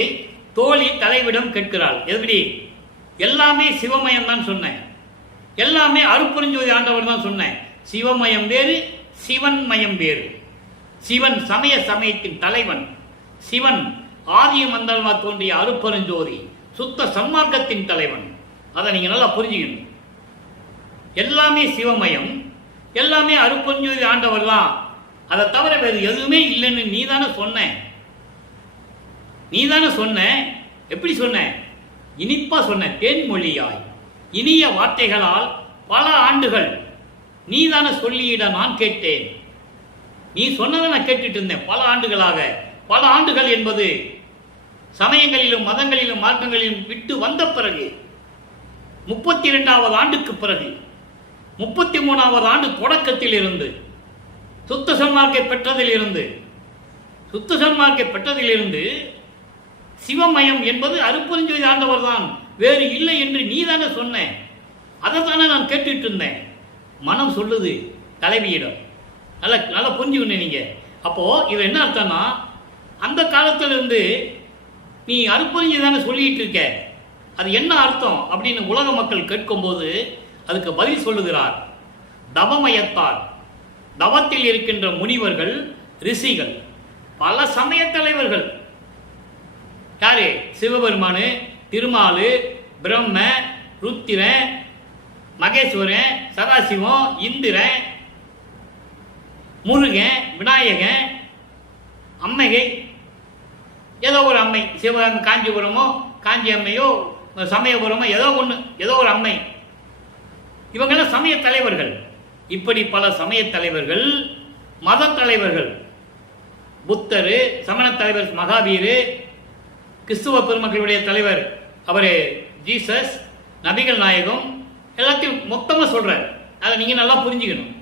தோழி தலைவிடம் கேட்கிறாள். எப்படி? எல்லாமே சிவமயம் தான் சொன்னேன், எல்லாமே அருட்பெருஞ்சோதி ஆண்டவர் தான் சொன்னேன். சிவமயம் வேறு, சிவன்மயம் வேறு. சிவன் சமயத்தின் தலைவன், சிவன் ஆதிய மந்தலமா தோன்றிய அருட்பெருஞ்சோதி சுத்த சன்மார்க்கத்தின் தலைவன். அதை நீங்க நல்லா புரிஞ்சுக்கணும். எல்லாமே சிவமயம், எல்லாமே அருட்பெருஞ்சோதி ஆண்டவர் தான், அதை தவிர வேறு எதுவுமே இல்லைன்னு நீதானே சொன்ன. எப்படி சொன்ன? இனிப்பா சொன்ன, தேன்மொழியாய் இனிய வார்த்தைகளால் பல ஆண்டுகள் நீதான சொல்லியிட நான் கேட்டேன். நீ சொன்னதை நான் கேட்டுட்டு இருந்தேன் பல ஆண்டுகளாக. பல ஆண்டுகள் என்பது சமயங்களிலும் மதங்களிலும் மார்க்கங்களிலும் விட்டு வந்த பிறகு, 32வது ஆண்டுக்கு பிறகு, 33வது ஆண்டு தொடக்கத்தில் இருந்து, சுத்த சன்மார்க்கை பெற்றதிலிருந்து சிவமயம் என்பது அருட்பெருஞ்சோதி ஆண்டவர் தான், வேறு இல்லை என்று நீதானே சொன்ன. அதைத்தானே நான் கேட்டுட்டு இருந்தேன். மனம் சொல்லுது தலைவியிடம். நல்லா புரிஞ்சுக்கணும் நீங்க. அப்போ இது என்ன அர்த்தம்னா, அந்த காலத்திலிருந்து நீ அருட்பெருஞ்சோதி தானே சொல்லிட்டு இருக்க, அது என்ன அர்த்தம் அப்படின்னு உலக மக்கள் கேட்கும்போது அதுக்கு பதில் சொல்லுகிறார். தவமயத்தார், தவத்தில் இருக்கின்ற முனிவர்கள், ரிஷிகள், பல சமய தலைவர்கள். யாரு? சிவபெருமானு, திருமாலு, பிரம்ம, ருத்திரன், மகேஸ்வரன், சதாசிவம், இந்திரன், முருகன், விநாயகன், அம்மைகை, ஏதோ ஒரு அம்மை, காஞ்சிபுரமோ காஞ்சி அம்மையோ சமயபுரமோ ஏதோ ஒரு அம்மை, இவங்கெல்லாம் சமய தலைவர்கள். இப்படி பல சமய தலைவர்கள், மத தலைவர்கள், புத்தர், சமண தலைவர் மகாவீர், கிறிஸ்துவ பெருமக்களுடைய தலைவர் அவரு ஜீசஸ், நபிகள் நாயகம், எல்லாத்தையும் மொத்தமாக சொல்றார். அதை நீங்க நல்லா புரிஞ்சுக்கணும்.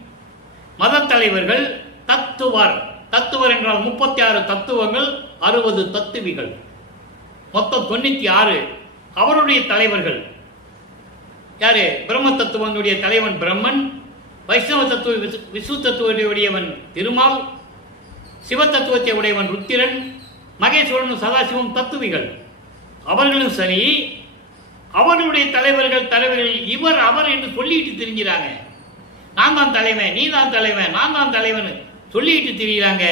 மத தலைவர்கள், தத்துவர் என்றால் 36 தத்துவங்கள், 60 தத்துவிகள். மொத்தம் 96. அவருடைய தலைவர்கள் யாரு? பிரம்ம தத்துவனுடைய தலைவன் பிரம்மன், வைஷ்ணவ தத்துவ விஷ்ணு தத்துவத்தையுடையவன் திருமால், சிவ தத்துவத்தை உடையவன் ருத்திரன், மகேஸ்வரனும் சதாசிவம் தத்துவிகள். அவர்களும் சரி, அவர்களுடைய தலைவர்கள் இவர் அவர் என்று சொல்லிட்டு திரிஞ்சாங்க. நான் தான் தலைவன், நீ தான் தலைவன், நான் தான் தலைவன் சொல்லிட்டு திரிகிறாங்க.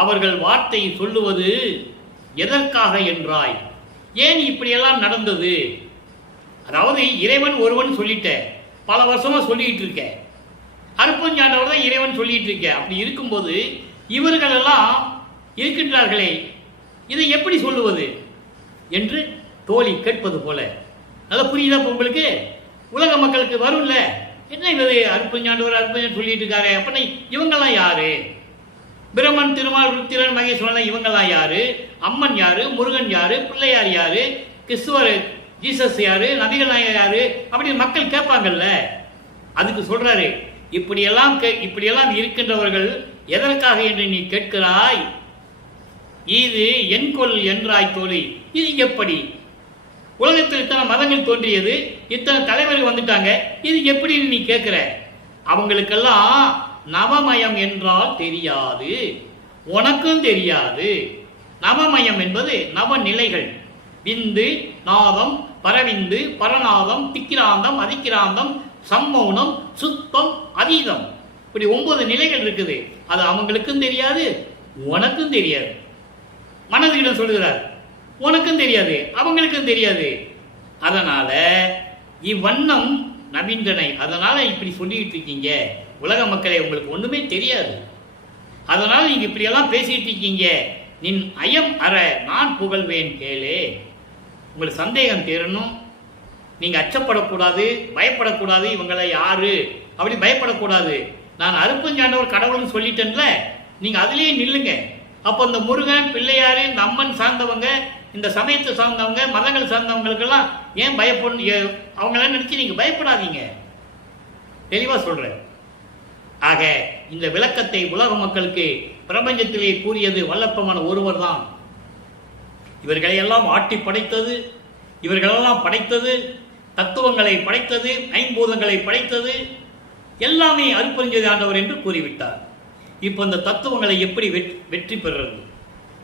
அவர்கள் வார்த்தை சொல்லுவது எதற்காக என்றாய்? ஏன் இப்படியெல்லாம் நடந்தது? அதாவது இறைவன் ஒருவன் சொல்லிட்ட, பல வருஷமா சொல்லிட்டு இருக்க, அருப்பஞ்சாண்டவர் தான் இறைவன் சொல்லிட்டு இருக்க. அப்படி இருக்கும்போது இவர்களெல்லாம் இருக்கின்றார்களே, இதை எப்படி சொல்லுவது என்று தோழி கேட்பது போல. நல்லா புரியுதா உங்களுக்கு? உலக மக்களுக்கு வரும்ல, என்ன இவர் அருப்பஞ்சாண்டவர் சொல்லிட்டு இருக்காரு, அப்ப இவங்கெல்லாம் யாரு? பிரம்மன், திருமால், ருத்திரன், மகேஸ்வரன் இவங்கெல்லாம் யாரு? அம்மன் யாரு? முருகன் யாரு? பிள்ளையார் யாரு? கிறிஸ்துவர் ஜீசஸ் யாரு? நபிகள் நாயகர் யாரு? அப்படின்னு மக்கள் கேட்பாங்கல்ல. அதுக்கு சொல்றாரு, இப்படியெல்லாம் இருக்கின்றவர்கள் எதற்காக என்று நீ கேட்கிறாய்? இது என் கொள் என்றாய் தோழி. இது எப்படி? உலகத்தில் இத்தனை மதங்கள் தோன்றியது, இத்தனை தலைவர்கள் வந்துட்டாங்க, இது எப்படி நீ கேட்கிற? அவங்களுக்கெல்லாம் நவமயம் என்றால் தெரியாது, உனக்கும் தெரியாது. நவமயம் என்பது நவநிலைகள்: விந்து, நாதம், பரவிந்து, பரநாதம், திக்கிராந்தம், அதிக்கிராந்தம், சம்மௌனம், சுத்தம், அதீதம். இப்படி 9 நிலைகள் இருக்குது. அது அவங்களுக்கும் தெரியாது, உனக்கும் தெரியாது. மனதிடம் சொல்லுகிறார், உனக்கும் தெரியாது, அவங்களுக்கும் தெரியாது. அதனால இவ்வண்ணம் நவீன்றனை. அதனால இப்படி சொல்லிட்டு இருக்கீங்க உலக மக்களே, உங்களுக்கு ஒண்ணுமே தெரியாது. அதனால நீங்க இப்படியெல்லாம் பேசிட்டு இருக்கீங்க. நின் அயம் அற நான் புகழ்வேன் கேளே. உங்களுக்கு சந்தேகம் தீரணும், நீங்க அச்சப்படக்கூடாது, பயப்படக்கூடாது. இவங்களை யாரு அப்படி பயப்படக்கூடாது. நான் அருப்பஞ்சாண்டவர் கடவுள்னு சொல்லிட்டேன்ல, நீங்க அதுலயே நில்லுங்க. அப்போ இந்த முருகன், பிள்ளையாரு, இந்த அம்மன் சார்ந்தவங்க, இந்த சமயத்தை சார்ந்தவங்க, மதங்கள் சார்ந்தவங்களுக்கெல்லாம் ஏன் பயப்படணும்? அவங்களாம் நினைச்சு நீங்க பயப்படாதீங்க. தெளிவா சொல்றேன். ஆக இந்த விளக்கத்தை உலக மக்களுக்கு பிரபஞ்சத்திலே கூறியது வல்லப்பமான ஒருவர் தான். இவர்களை எல்லாம் ஆட்டி படைத்தது, இவர்களெல்லாம் படைத்தது, தத்துவங்களை படைத்தது, ஐம்பூதங்களை படைத்தது எல்லாமே அருப்பஞ்சோதி ஆண்டவர் என்று கூறிவிட்டார். இப்போ இந்த தத்துவங்களை எப்படி வெற்றி பெறுறது?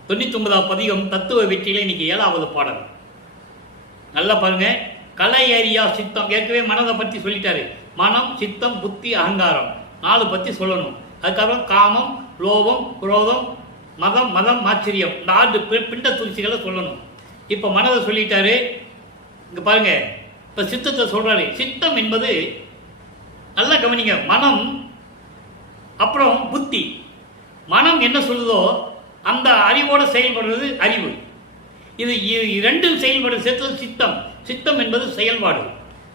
99வது பதிகம் தத்துவ வெற்றியில இன்னைக்கு 7வது பாடல். நல்லா பாருங்க. கலை அறியா சித்தம். ஏற்கனவே மனதை பற்றி சொல்லிட்டாரு. மனம், சித்தம், புத்தி, அகங்காரம் 4 பத்தி சொல்லணும். அதுக்கப்புறம் காமம், லோபம், குரோதம், மதம், ஆச்சரியம், இந்த 6 பிண்ட துளசிகளை சொல்லணும். இப்ப மனதை சொல்லிட்டாரு. இங்க பாருங்க, இப்ப சித்தத்தை சொல்றாரு. சித்தம் என்பது நல்லா கவனிங்க, மனம், அப்புறம் புத்தி. மனம் என்ன சொல்லுதோ அந்த அறிவோட செயல்படுறது அறிவு. இது ரெண்டும் செயல்படுறது சேர்த்தது சித்தம். சித்தம் என்பது செயல்பாடு.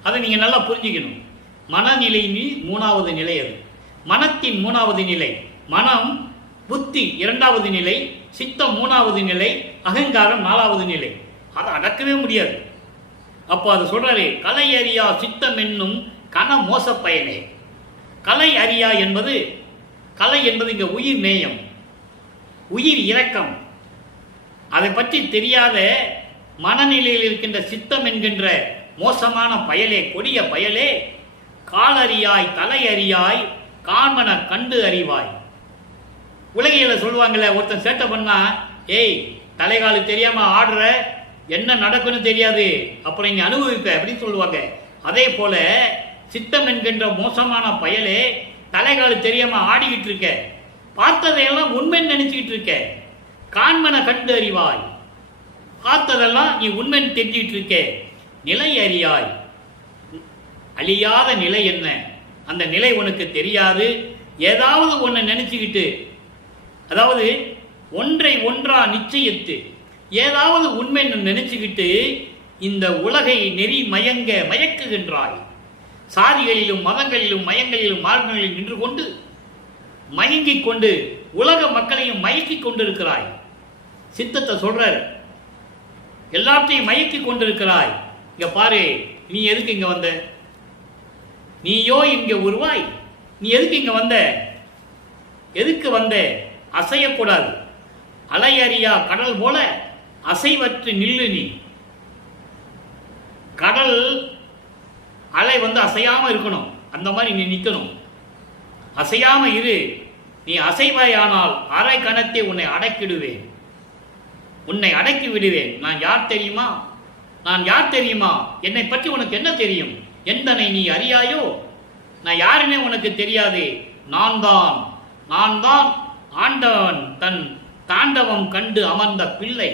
அதை நீங்க நல்லா புரிஞ்சுக்கணும். மனநிலை 3வது நிலை. அது மனத்தின் 3வது நிலை. மனம், புத்தி 2வது நிலை, சித்தம் 3வது நிலை, அகங்காரம் 4வது நிலை. அதை அடக்கவே முடியாது. அப்போ அது சொல்றாரு, கலை அறியா சித்தம் என்னும் கன மோச பயனே. கலை அறியா என்பது, கலை என்பது இங்க உயிர் நேயம், உயிர் இரக்கம். அதை பற்றி தெரியாத மனநிலையில் இருக்கின்ற சித்தம் என்கின்ற மோசமான பயலே, கொடிய பயலே, காலறியாய் தலை அறியாய் காண்மன கண்டு அறிவாய். உலகில சொல்லுவாங்கல்ல, ஒருத்தன் சேட்டை பண்ணா, ஏய் தலைகாலு தெரியாம ஆடுற, என்ன நடக்குன்னு தெரியாது, அப்புறம் இங்க அனுபவிப்ப அப்படின்னு சொல்லுவாங்க. அதே போல சித்தம் என்கின்ற மோசமான பயலே, தலைகாலு தெரியாம ஆடிக்கிட்டு இருக்க, பார்த்ததையெல்லாம் உண்மைன்னு நினைச்சுக்கிட்டு இருக்க, காண்மன கண்டு அறிவாய். பார்த்ததெல்லாம் நீ உண்மைன்னு தெரிஞ்சுக்கிட்டு இருக்க, நிலை அறியாய். அழியாத நிலை என்ன, அந்த நிலை உனக்கு தெரியாது. ஏதாவது ஒன்றை நினைச்சுக்கிட்டு, அதாவது ஒன்றை ஒன்றா நிச்சயித்து ஏதாவது உண்மை நினைச்சுக்கிட்டு இந்த உலகை நெறி மயக்குகின்றாய். சாதிகளிலும் மதங்களிலும் மயங்களிலும் மார்க்கங்களிலும் நின்று கொண்டு மயங்கிக் கொண்டு உலக மக்களையும் மயக்கி கொண்டிருக்கிறாய். சித்தத்தை சொல்றாரு, எல்லாத்தையும் மயக்கி கொண்டிருக்கிறாய். இங்க பாரு, நீ எதுக்கு இங்க வந்த? நீயோ இங்க உருவாய், நீ எதுக்கு இங்க வந்த? எதுக்கு வந்த? அசையக்கூடாது. அலையறியா கடல் போல அசைவற்று நில்லு நீ. கடல் அலை அசையாம இருக்கணும், அந்த மாதிரி நீ நிற்கணும். அசையாம இரு. நீ அசைவாயானால் அரை கணத்தை உன்னை அடக்கிடுவேன், உன்னை அடக்கி விடுவேன். நான் யார் தெரியுமா? நான் யார் தெரியுமா? என்னை பற்றி உனக்கு என்ன தெரியும்? எந்தனை நீ அறியாயோ? நான் யாருன்னே உனக்கு தெரியாது. நான் தான் ஆண்டவன் தன் தாண்டவம் கண்டு அமர்ந்த பிள்ளை.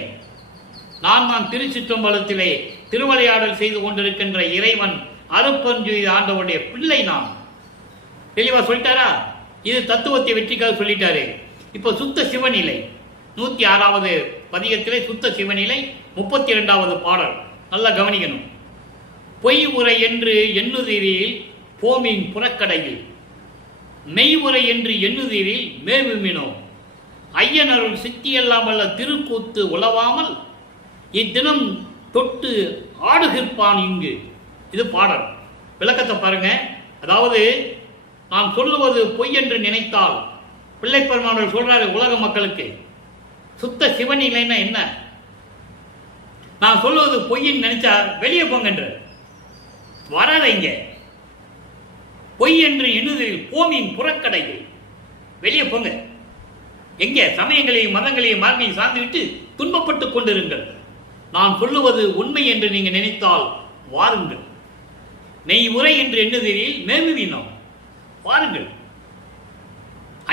நான் தான் திருச்சிற்றம்பலத்திலே திருவிளையாடல் செய்து கொண்டிருக்கின்ற இறைவன் அருட்பெருஞ்சோதி ஆண்டவனுடைய பிள்ளை. நான் தெளிவா சொல்லிட்டாரா? இது தத்துவத்தை வெற்றிக்காக சொல்லிட்டாரு. இப்போ சுத்த சிவநிலை 106வது பதிகத்திலே சுத்த சிவநிலை 32வது பாடல் நல்லா கவனிக்கணும். பொய் உரை என்று எண்ணுதீரில் போமின் புறக்கடையில், மெய் உரை என்று எண்ணுதீரில் மேவுமினோ, ஐயனருள் சித்தியெல்லாம் வல்ல திருக்கூத்து உளவாமல் இத்தினம் தொட்டு ஆடுகிற்பான் இங்கு. இது பாடல். விளக்கத்தை பாருங்க. அதாவது நாம் சொல்லுவது பொய் என்று நினைத்தால், பிள்ளை பெருமாள் சொல்றாரு உலக மக்களுக்கு, சுத்த சிவநிலைன்னா என்ன? நான் சொல்லுவது பொய்ன்னு நினைச்சா வெளியே போங்கன்ற, வராதைங்க. பொய் என்று எண்ணுதலில் போமின் புறக்கடையில், வெளியே போங்க. எங்க சமயங்களையும் மதங்களையும் மார்க்கையும் சார்ந்து விட்டு துன்பப்பட்டுக் கொண்டிருங்கள். நான் சொல்லுவது உண்மை என்று நீங்க நினைத்தால் வாருங்கள். மெய் உரை என்று எண்ணுதலில் மேமுவினோம், வாருங்கள்.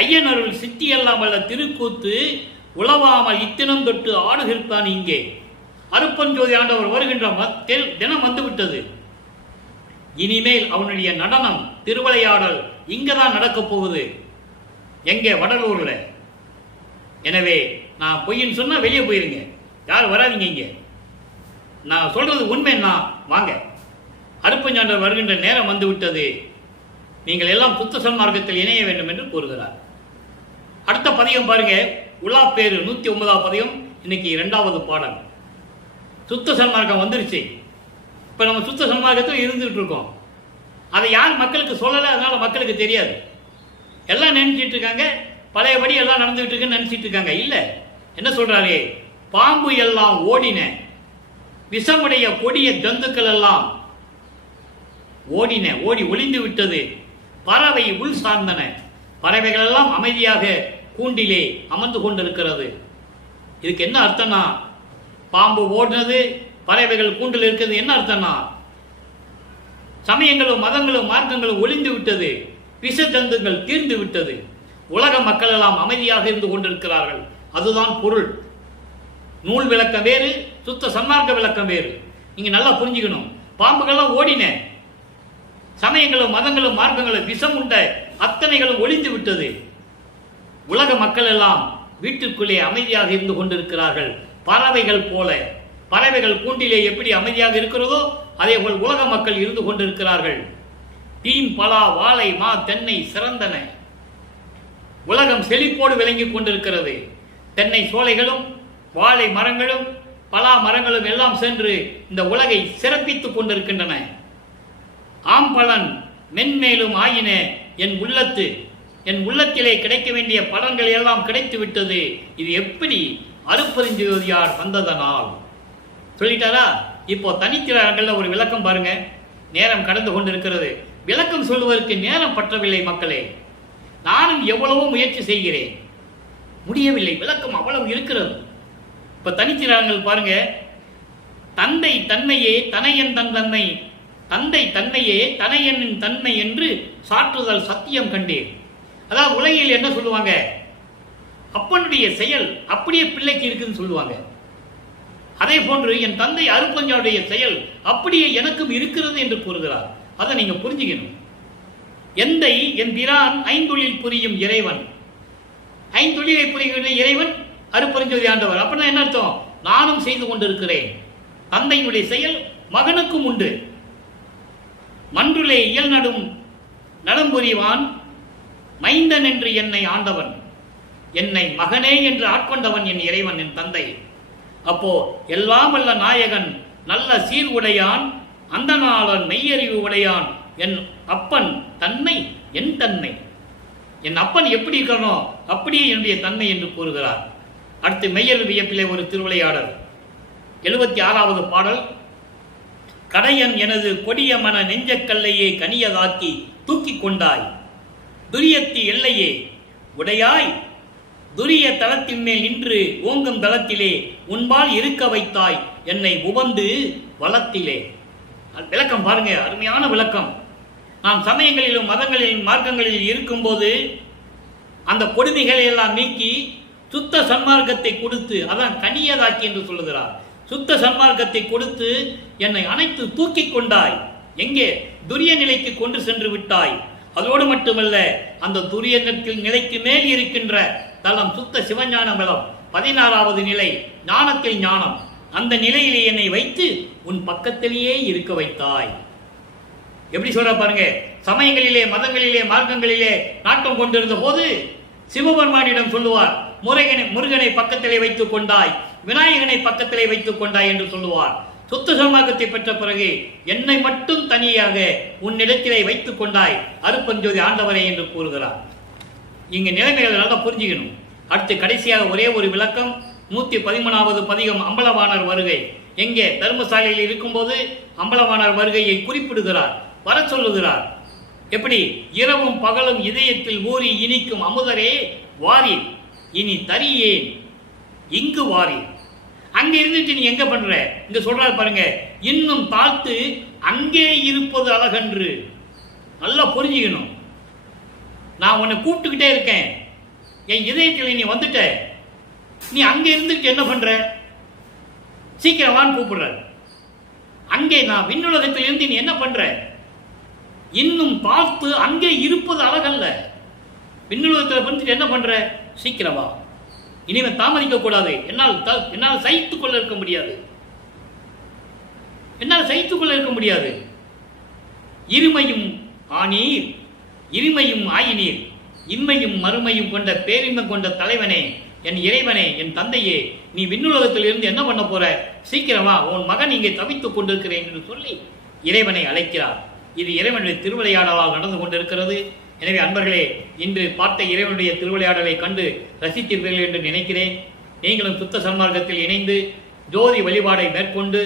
ஐயனருள் சித்தியெல்லாம் வல்ல திருக்கூத்து உளவாமல் இத்தினம் தொட்டு ஆடுகிற்பான் இங்கே. அருட்பெருஞ்சோதி ஆண்டவர் வருகின்ற தினம் வந்துவிட்டது. இனிமேல் அவனுடைய நடனம் திருவிளையாடல் இங்கதான் நடக்கப் போகுது. எங்கே? வடலூர்ல. எனவே நான் பொய்ன்னு சொன்னா வெளியே போயிருங்க, யாரும் வராதிங்க. இங்க நான் சொல்றது உண்மைன்னா வாங்க. அருட்பெருஞ்சாண்டவர் வருகின்ற நேரம் வந்து விட்டது. நீங்கள் எல்லாம் சுத்த சன்மார்க்கத்தில் இணைய வேண்டும் என்று கூறுகிறார். அடுத்த பதிகம் பாருங்க, உலா பேரு 109வது பதிகம். இன்னைக்கு 2வது பாடல். சுத்த சன்மார்க்கம் வந்துருச்சு. இப்ப நம்ம சுத்த சன்மார்க்கத்தில் இருந்துட்டு இருக்கோம். அதை யார் மக்களுக்கு சொல்லலை, அதனால மக்களுக்கு தெரியாது. எல்லாம் நினைச்சிட்டு இருக்காங்க, பழையபடி எல்லாம் நடந்துகிட்டு இருக்குன்னு நினைச்சிட்டு இருக்காங்க. இல்ல, என்ன சொல்றாரு? பாம்பு எல்லாம் ஓடின, விஷமுடைய கொடிய ஜந்துக்கள் எல்லாம் ஓடின, ஓடி ஒளிந்து விட்டது. பறவை உள் சார்ந்தன, பறவைகள் எல்லாம் அமைதியாக கூண்டிலே அமர்ந்து கொண்டிருக்கிறது. இதுக்கு என்ன அர்த்தம்னா, பாம்பு ஓடினது, பறவைகள் கூண்டில் இருக்கிறது. என்ன அர்த்தம்னா, சமயங்களும் மதங்களும் மார்க்கங்களும் ஒளிந்து விட்டது, விஷ ஜந்துக்கள் தீர்ந்து விட்டது, உலக மக்கள் எல்லாம் அமைதியாக இருந்து கொண்டிருக்கிறார்கள். அதுதான் பொருள். நூல் விளக்கம் வேறு, சுத்த சன்மார்க்க விளக்கம் வேறு. நீங்க நல்லா புரிஞ்சுக்கணும். பாம்புகள்லாம் ஓடின, சமயங்களும் மதங்களும் மார்க்கங்களும் விஷம் உண்ட அத்தனைகளும் ஒளிந்து விட்டது. உலக மக்கள் எல்லாம் வீட்டுக்குள்ளே அமைதியாக இருந்து கொண்டிருக்கிறார்கள். பறவைகள் போல, பறவைகள் கூண்டிலே எப்படி அமைதியாக இருக்கிறதோ அதே போல் உலக மக்கள் இருந்து கொண்டிருக்கிறார்கள். தீம் பலா வாழை மா தென்னை சிறந்தன, உலகம் செழிப்போடு விளங்கிக் கொண்டிருக்கிறது. தென்னை சோலைகளும் வாழை மரங்களும் பலா மரங்களும் எல்லாம் சென்று இந்த உலகை சிறப்பித்துக் கொண்டிருக்கின்றன. ஆம்பலன் மென்மேலும் ஆயின என் உள்ளத்திலே கிடைக்க வேண்டிய பலன்கள் எல்லாம் கிடைத்து விட்டது. இது எப்படி? அருட்பெருஞ்சோதியார் வந்ததனால். சொல்லிட்டாரா? இப்போ தனித்திராங்கள்ல ஒரு விளக்கம் பாருங்க. நேரம் கடந்து கொண்டிருக்கிறது. விளக்கம் சொல்வதற்கு நேரம் பற்றவில்லை மக்களே. நானும் எவ்வளவோ முயற்சி செய்கிறேன், முடியவில்லை. விளக்கம் அவ்வளவு இருக்கிறது. இப்ப தனித்திராங்கள் பாருங்க. தந்தை தன்மையே தனையன் தன் தன்மை, தந்தை தன்மையே தனையனின் தன்மை என்று சாற்றுதல் சத்தியம் கண்டேன். அதாவது உலகில் என்ன சொல்லுவாங்க? அப்பனுடைய செயல் அப்படியே பிள்ளைக்கு இருக்குன்னு சொல்லுவாங்க. அதே போன்று என் தந்தை அருட்பெருஞ்சோதியுடைய செயல் அப்படியே எனக்கும் இருக்கிறது என்று கூறுகிறார். அதை நீங்க புரிஞ்சுக்கணும். எந்தை என் பிரான் ஐந்தொழில் புரியும் இறைவன். ஐந்தொழிலை புரிகின்ற இறைவன் அருட்பெருஞ்சோதி ஆண்டவர். அப்படின்னா என்ன அர்த்தம்? நானும் செய்து கொண்டிருக்கிறேன். தந்தையினுடைய செயல் மகனுக்கும் உண்டு. மன்றுளே இயல் நடும் புரிவான் மைந்தன் என்று என்னை ஆண்டவன், என்னை மகனே என்று ஆட்கொண்டவன் என் இறைவன், என் தந்தை. அப்போ எல்லாம் வல்ல நாயகன் நல்ல சீர் உடையான், அந்த நாளன் மெய்யறிவு உடையான், என் அப்பன் தன்மை என் தன்மை. என் அப்பன் எப்படி இருக்கணும் அப்படியே என்னுடைய தன்மை என்று கூறுகிறார். அடுத்து மெய்யறிவு வியப்பிலே ஒரு திருவிளையாடல். 76வது பாடல். கடையன் எனது கொடிய மன நெஞ்சக்கல்லையே கனியதாக்கி தூக்கி கொண்டாய், துரியத்தி எல்லையே உடையாய், துரிய தளத்தின் மேல் நின்று ஓங்கும் தளத்திலே உன்பால் இருக்க வைத்தாய் என்னை உவந்து வளத்திலே. விளக்கம் பாருங்க, அருமையான விளக்கம். நாம் சமயங்களிலும் மதங்களிலும் மார்க்கங்களில் இருக்கும்போது அந்த கொடுமைகளை எல்லாம் நீக்கி சுத்த சன்மார்க்கத்தை கொடுத்து, அதான் கனியதாக்கி என்று சொல்லுகிறார், சுத்த சன்மார்க்கத்தை கொடுத்து என்னை அணைத்து தூக்கி கொண்டாய். எங்கே? துரிய நிலைக்கு கொண்டு சென்று விட்டாய். அதோடு மட்டுமல்ல, அந்த துரிய நிலைக்கு மேல் இருக்கின்ற தலம் சுத்த சிவஞான பலம், 16வது நிலை, ஞானத்தில் ஞானம். அந்த நிலையிலே என்னை வைத்து உன் பக்கத்திலேயே இருக்க வைத்தாய். எப்படி சொல்ற பாருங்க. சமயங்களிலே மதங்களிலே மார்க்கங்களிலே நாட்டம் கொண்டிருந்த போது சிவபெருமானிடம் சொல்லுவார், முருகனை பக்கத்திலே வைத்துக் கொண்டாய், விநாயகனை பக்கத்திலே வைத்துக் கொண்டாய் என்று சொல்லுவார். சுத்த சன்மார்க்கத்தை பெற்ற பிறகு என்னை மட்டும் தனியாக உன்னிடத்திலே வைத்துக் கொண்டாய் அருட்பெருஞ்சோதி ஆண்டவரே என்று கூறுகிறார். இங்க நிலைமைகளை நல்லா புரிஞ்சுக்கணும். அடுத்து கடைசியாக ஒரே ஒரு விளக்கம். 113வது பதிகம் அம்பலவாணர் வருகை. எங்கே? தர்மசாலையில் இருக்கும்போது அம்பலவாணர் வருகையை குறிப்பிடுகிறார், வர சொல்லுகிறார். எப்படி? இரவும் பகலும் இதயத்தில் ஊறி இனிக்கும் அமுதரே வாரி, இனி தரியேன் இங்கு வாரி. அங்க இருந்துட்டு நீ எங்க பண்ற? இங்க சொல்றாரு பாருங்க, இன்னும் தாழ்த்து அங்கே இருப்பது அழகன்று. நல்லா புரிஞ்சுக்கணும். நான் உன்னை கூப்பிட்டுக்கிட்டே இருக்கேன், என் இதயத்தில் நீ வந்துட்ட, நீ அங்க இருந்துட்டு என்ன பண்ற? சீக்கிரமான்னு கூப்பிடுற. அங்கே நான் விண்ணுலகத்தில் இருந்து நீ என்ன பண்ற? இன்னும் பார்த்து அங்கே இருப்பது அழகல்ல. விண்ணுலகத்தில் வந்துட்டு என்ன பண்ற? சீக்கிரமா, இனிமேல் தாமதிக்க கூடாது. என்னால் சகித்துக் கொள்ள இருக்க முடியாது, என்னால் சகித்துக் கொள்ள இருக்க முடியாது. இருமையும் ஆனீர், இருமையும் ஆயினீர், இன்மையும் மறுமையும் கொண்ட பேரின்மை கொண்ட தலைவனே, என் இறைவனே, என் தந்தையே, நீ விண்ணுலகத்தில் இருந்து என்ன பண்ண போற? சீக்கிரமா, உன் மகன் இங்கே தவித்துக் கொண்டிருக்கிறேன் என்று சொல்லி இறைவனை அழைக்கிறார். இது இறைவனுடைய திருவிளையாடலால் நடந்து கொண்டிருக்கிறது. எனவே அன்பர்களே, இன்று பார்த்த இறைவனுடைய திருவிளையாடலை கண்டு ரசித்தீர்கள் என்று நினைக்கிறேன். நீங்களும் சுத்த சன்மார்க்கத்தில் இணைந்து ஜோதி வழிபாடை மேற்கொண்டு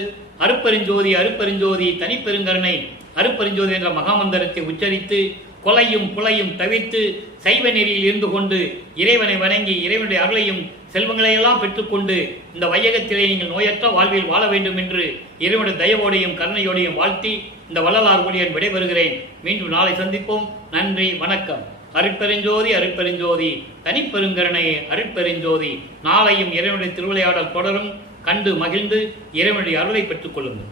அருட்பெருஞ்சோதி அருட்பெருஞ்சோதி தனிப்பெருங்கருணை அருட்பெருஞ்சோதி என்ற மகாமந்திரத்தை உச்சரித்து கொலையும் புலையும் தவிர்த்து சைவ நெறியில் இருந்து கொண்டு இறைவனை வணங்கி இறைவனுடைய அருளையும் செல்வங்களையெல்லாம் பெற்றுக்கொண்டு இந்த வையகத்திலே நீங்கள் நோயற்ற வாழ்வில் வாழ வேண்டும் என்று இறைவனுடைய தயவோடையும் கருணையோடையும் வாழ்த்தி இந்த வள்ளலார் ஊழியன் விடைபெறுகிறேன். மீண்டும் நாளை சந்திப்போம். நன்றி, வணக்கம். அருட்பெருஞ்சோதி அருட்பெருஞ்சோதி தனிப்பெருங்கருணை அருட்பெருஞ்சோதி. நாளையும் இறைவனுடைய திருவிளையாடல் தொடரும். கண்டு மகிழ்ந்து இறைவனுடைய அருளை பெற்றுக் கொள்ளுங்கள்.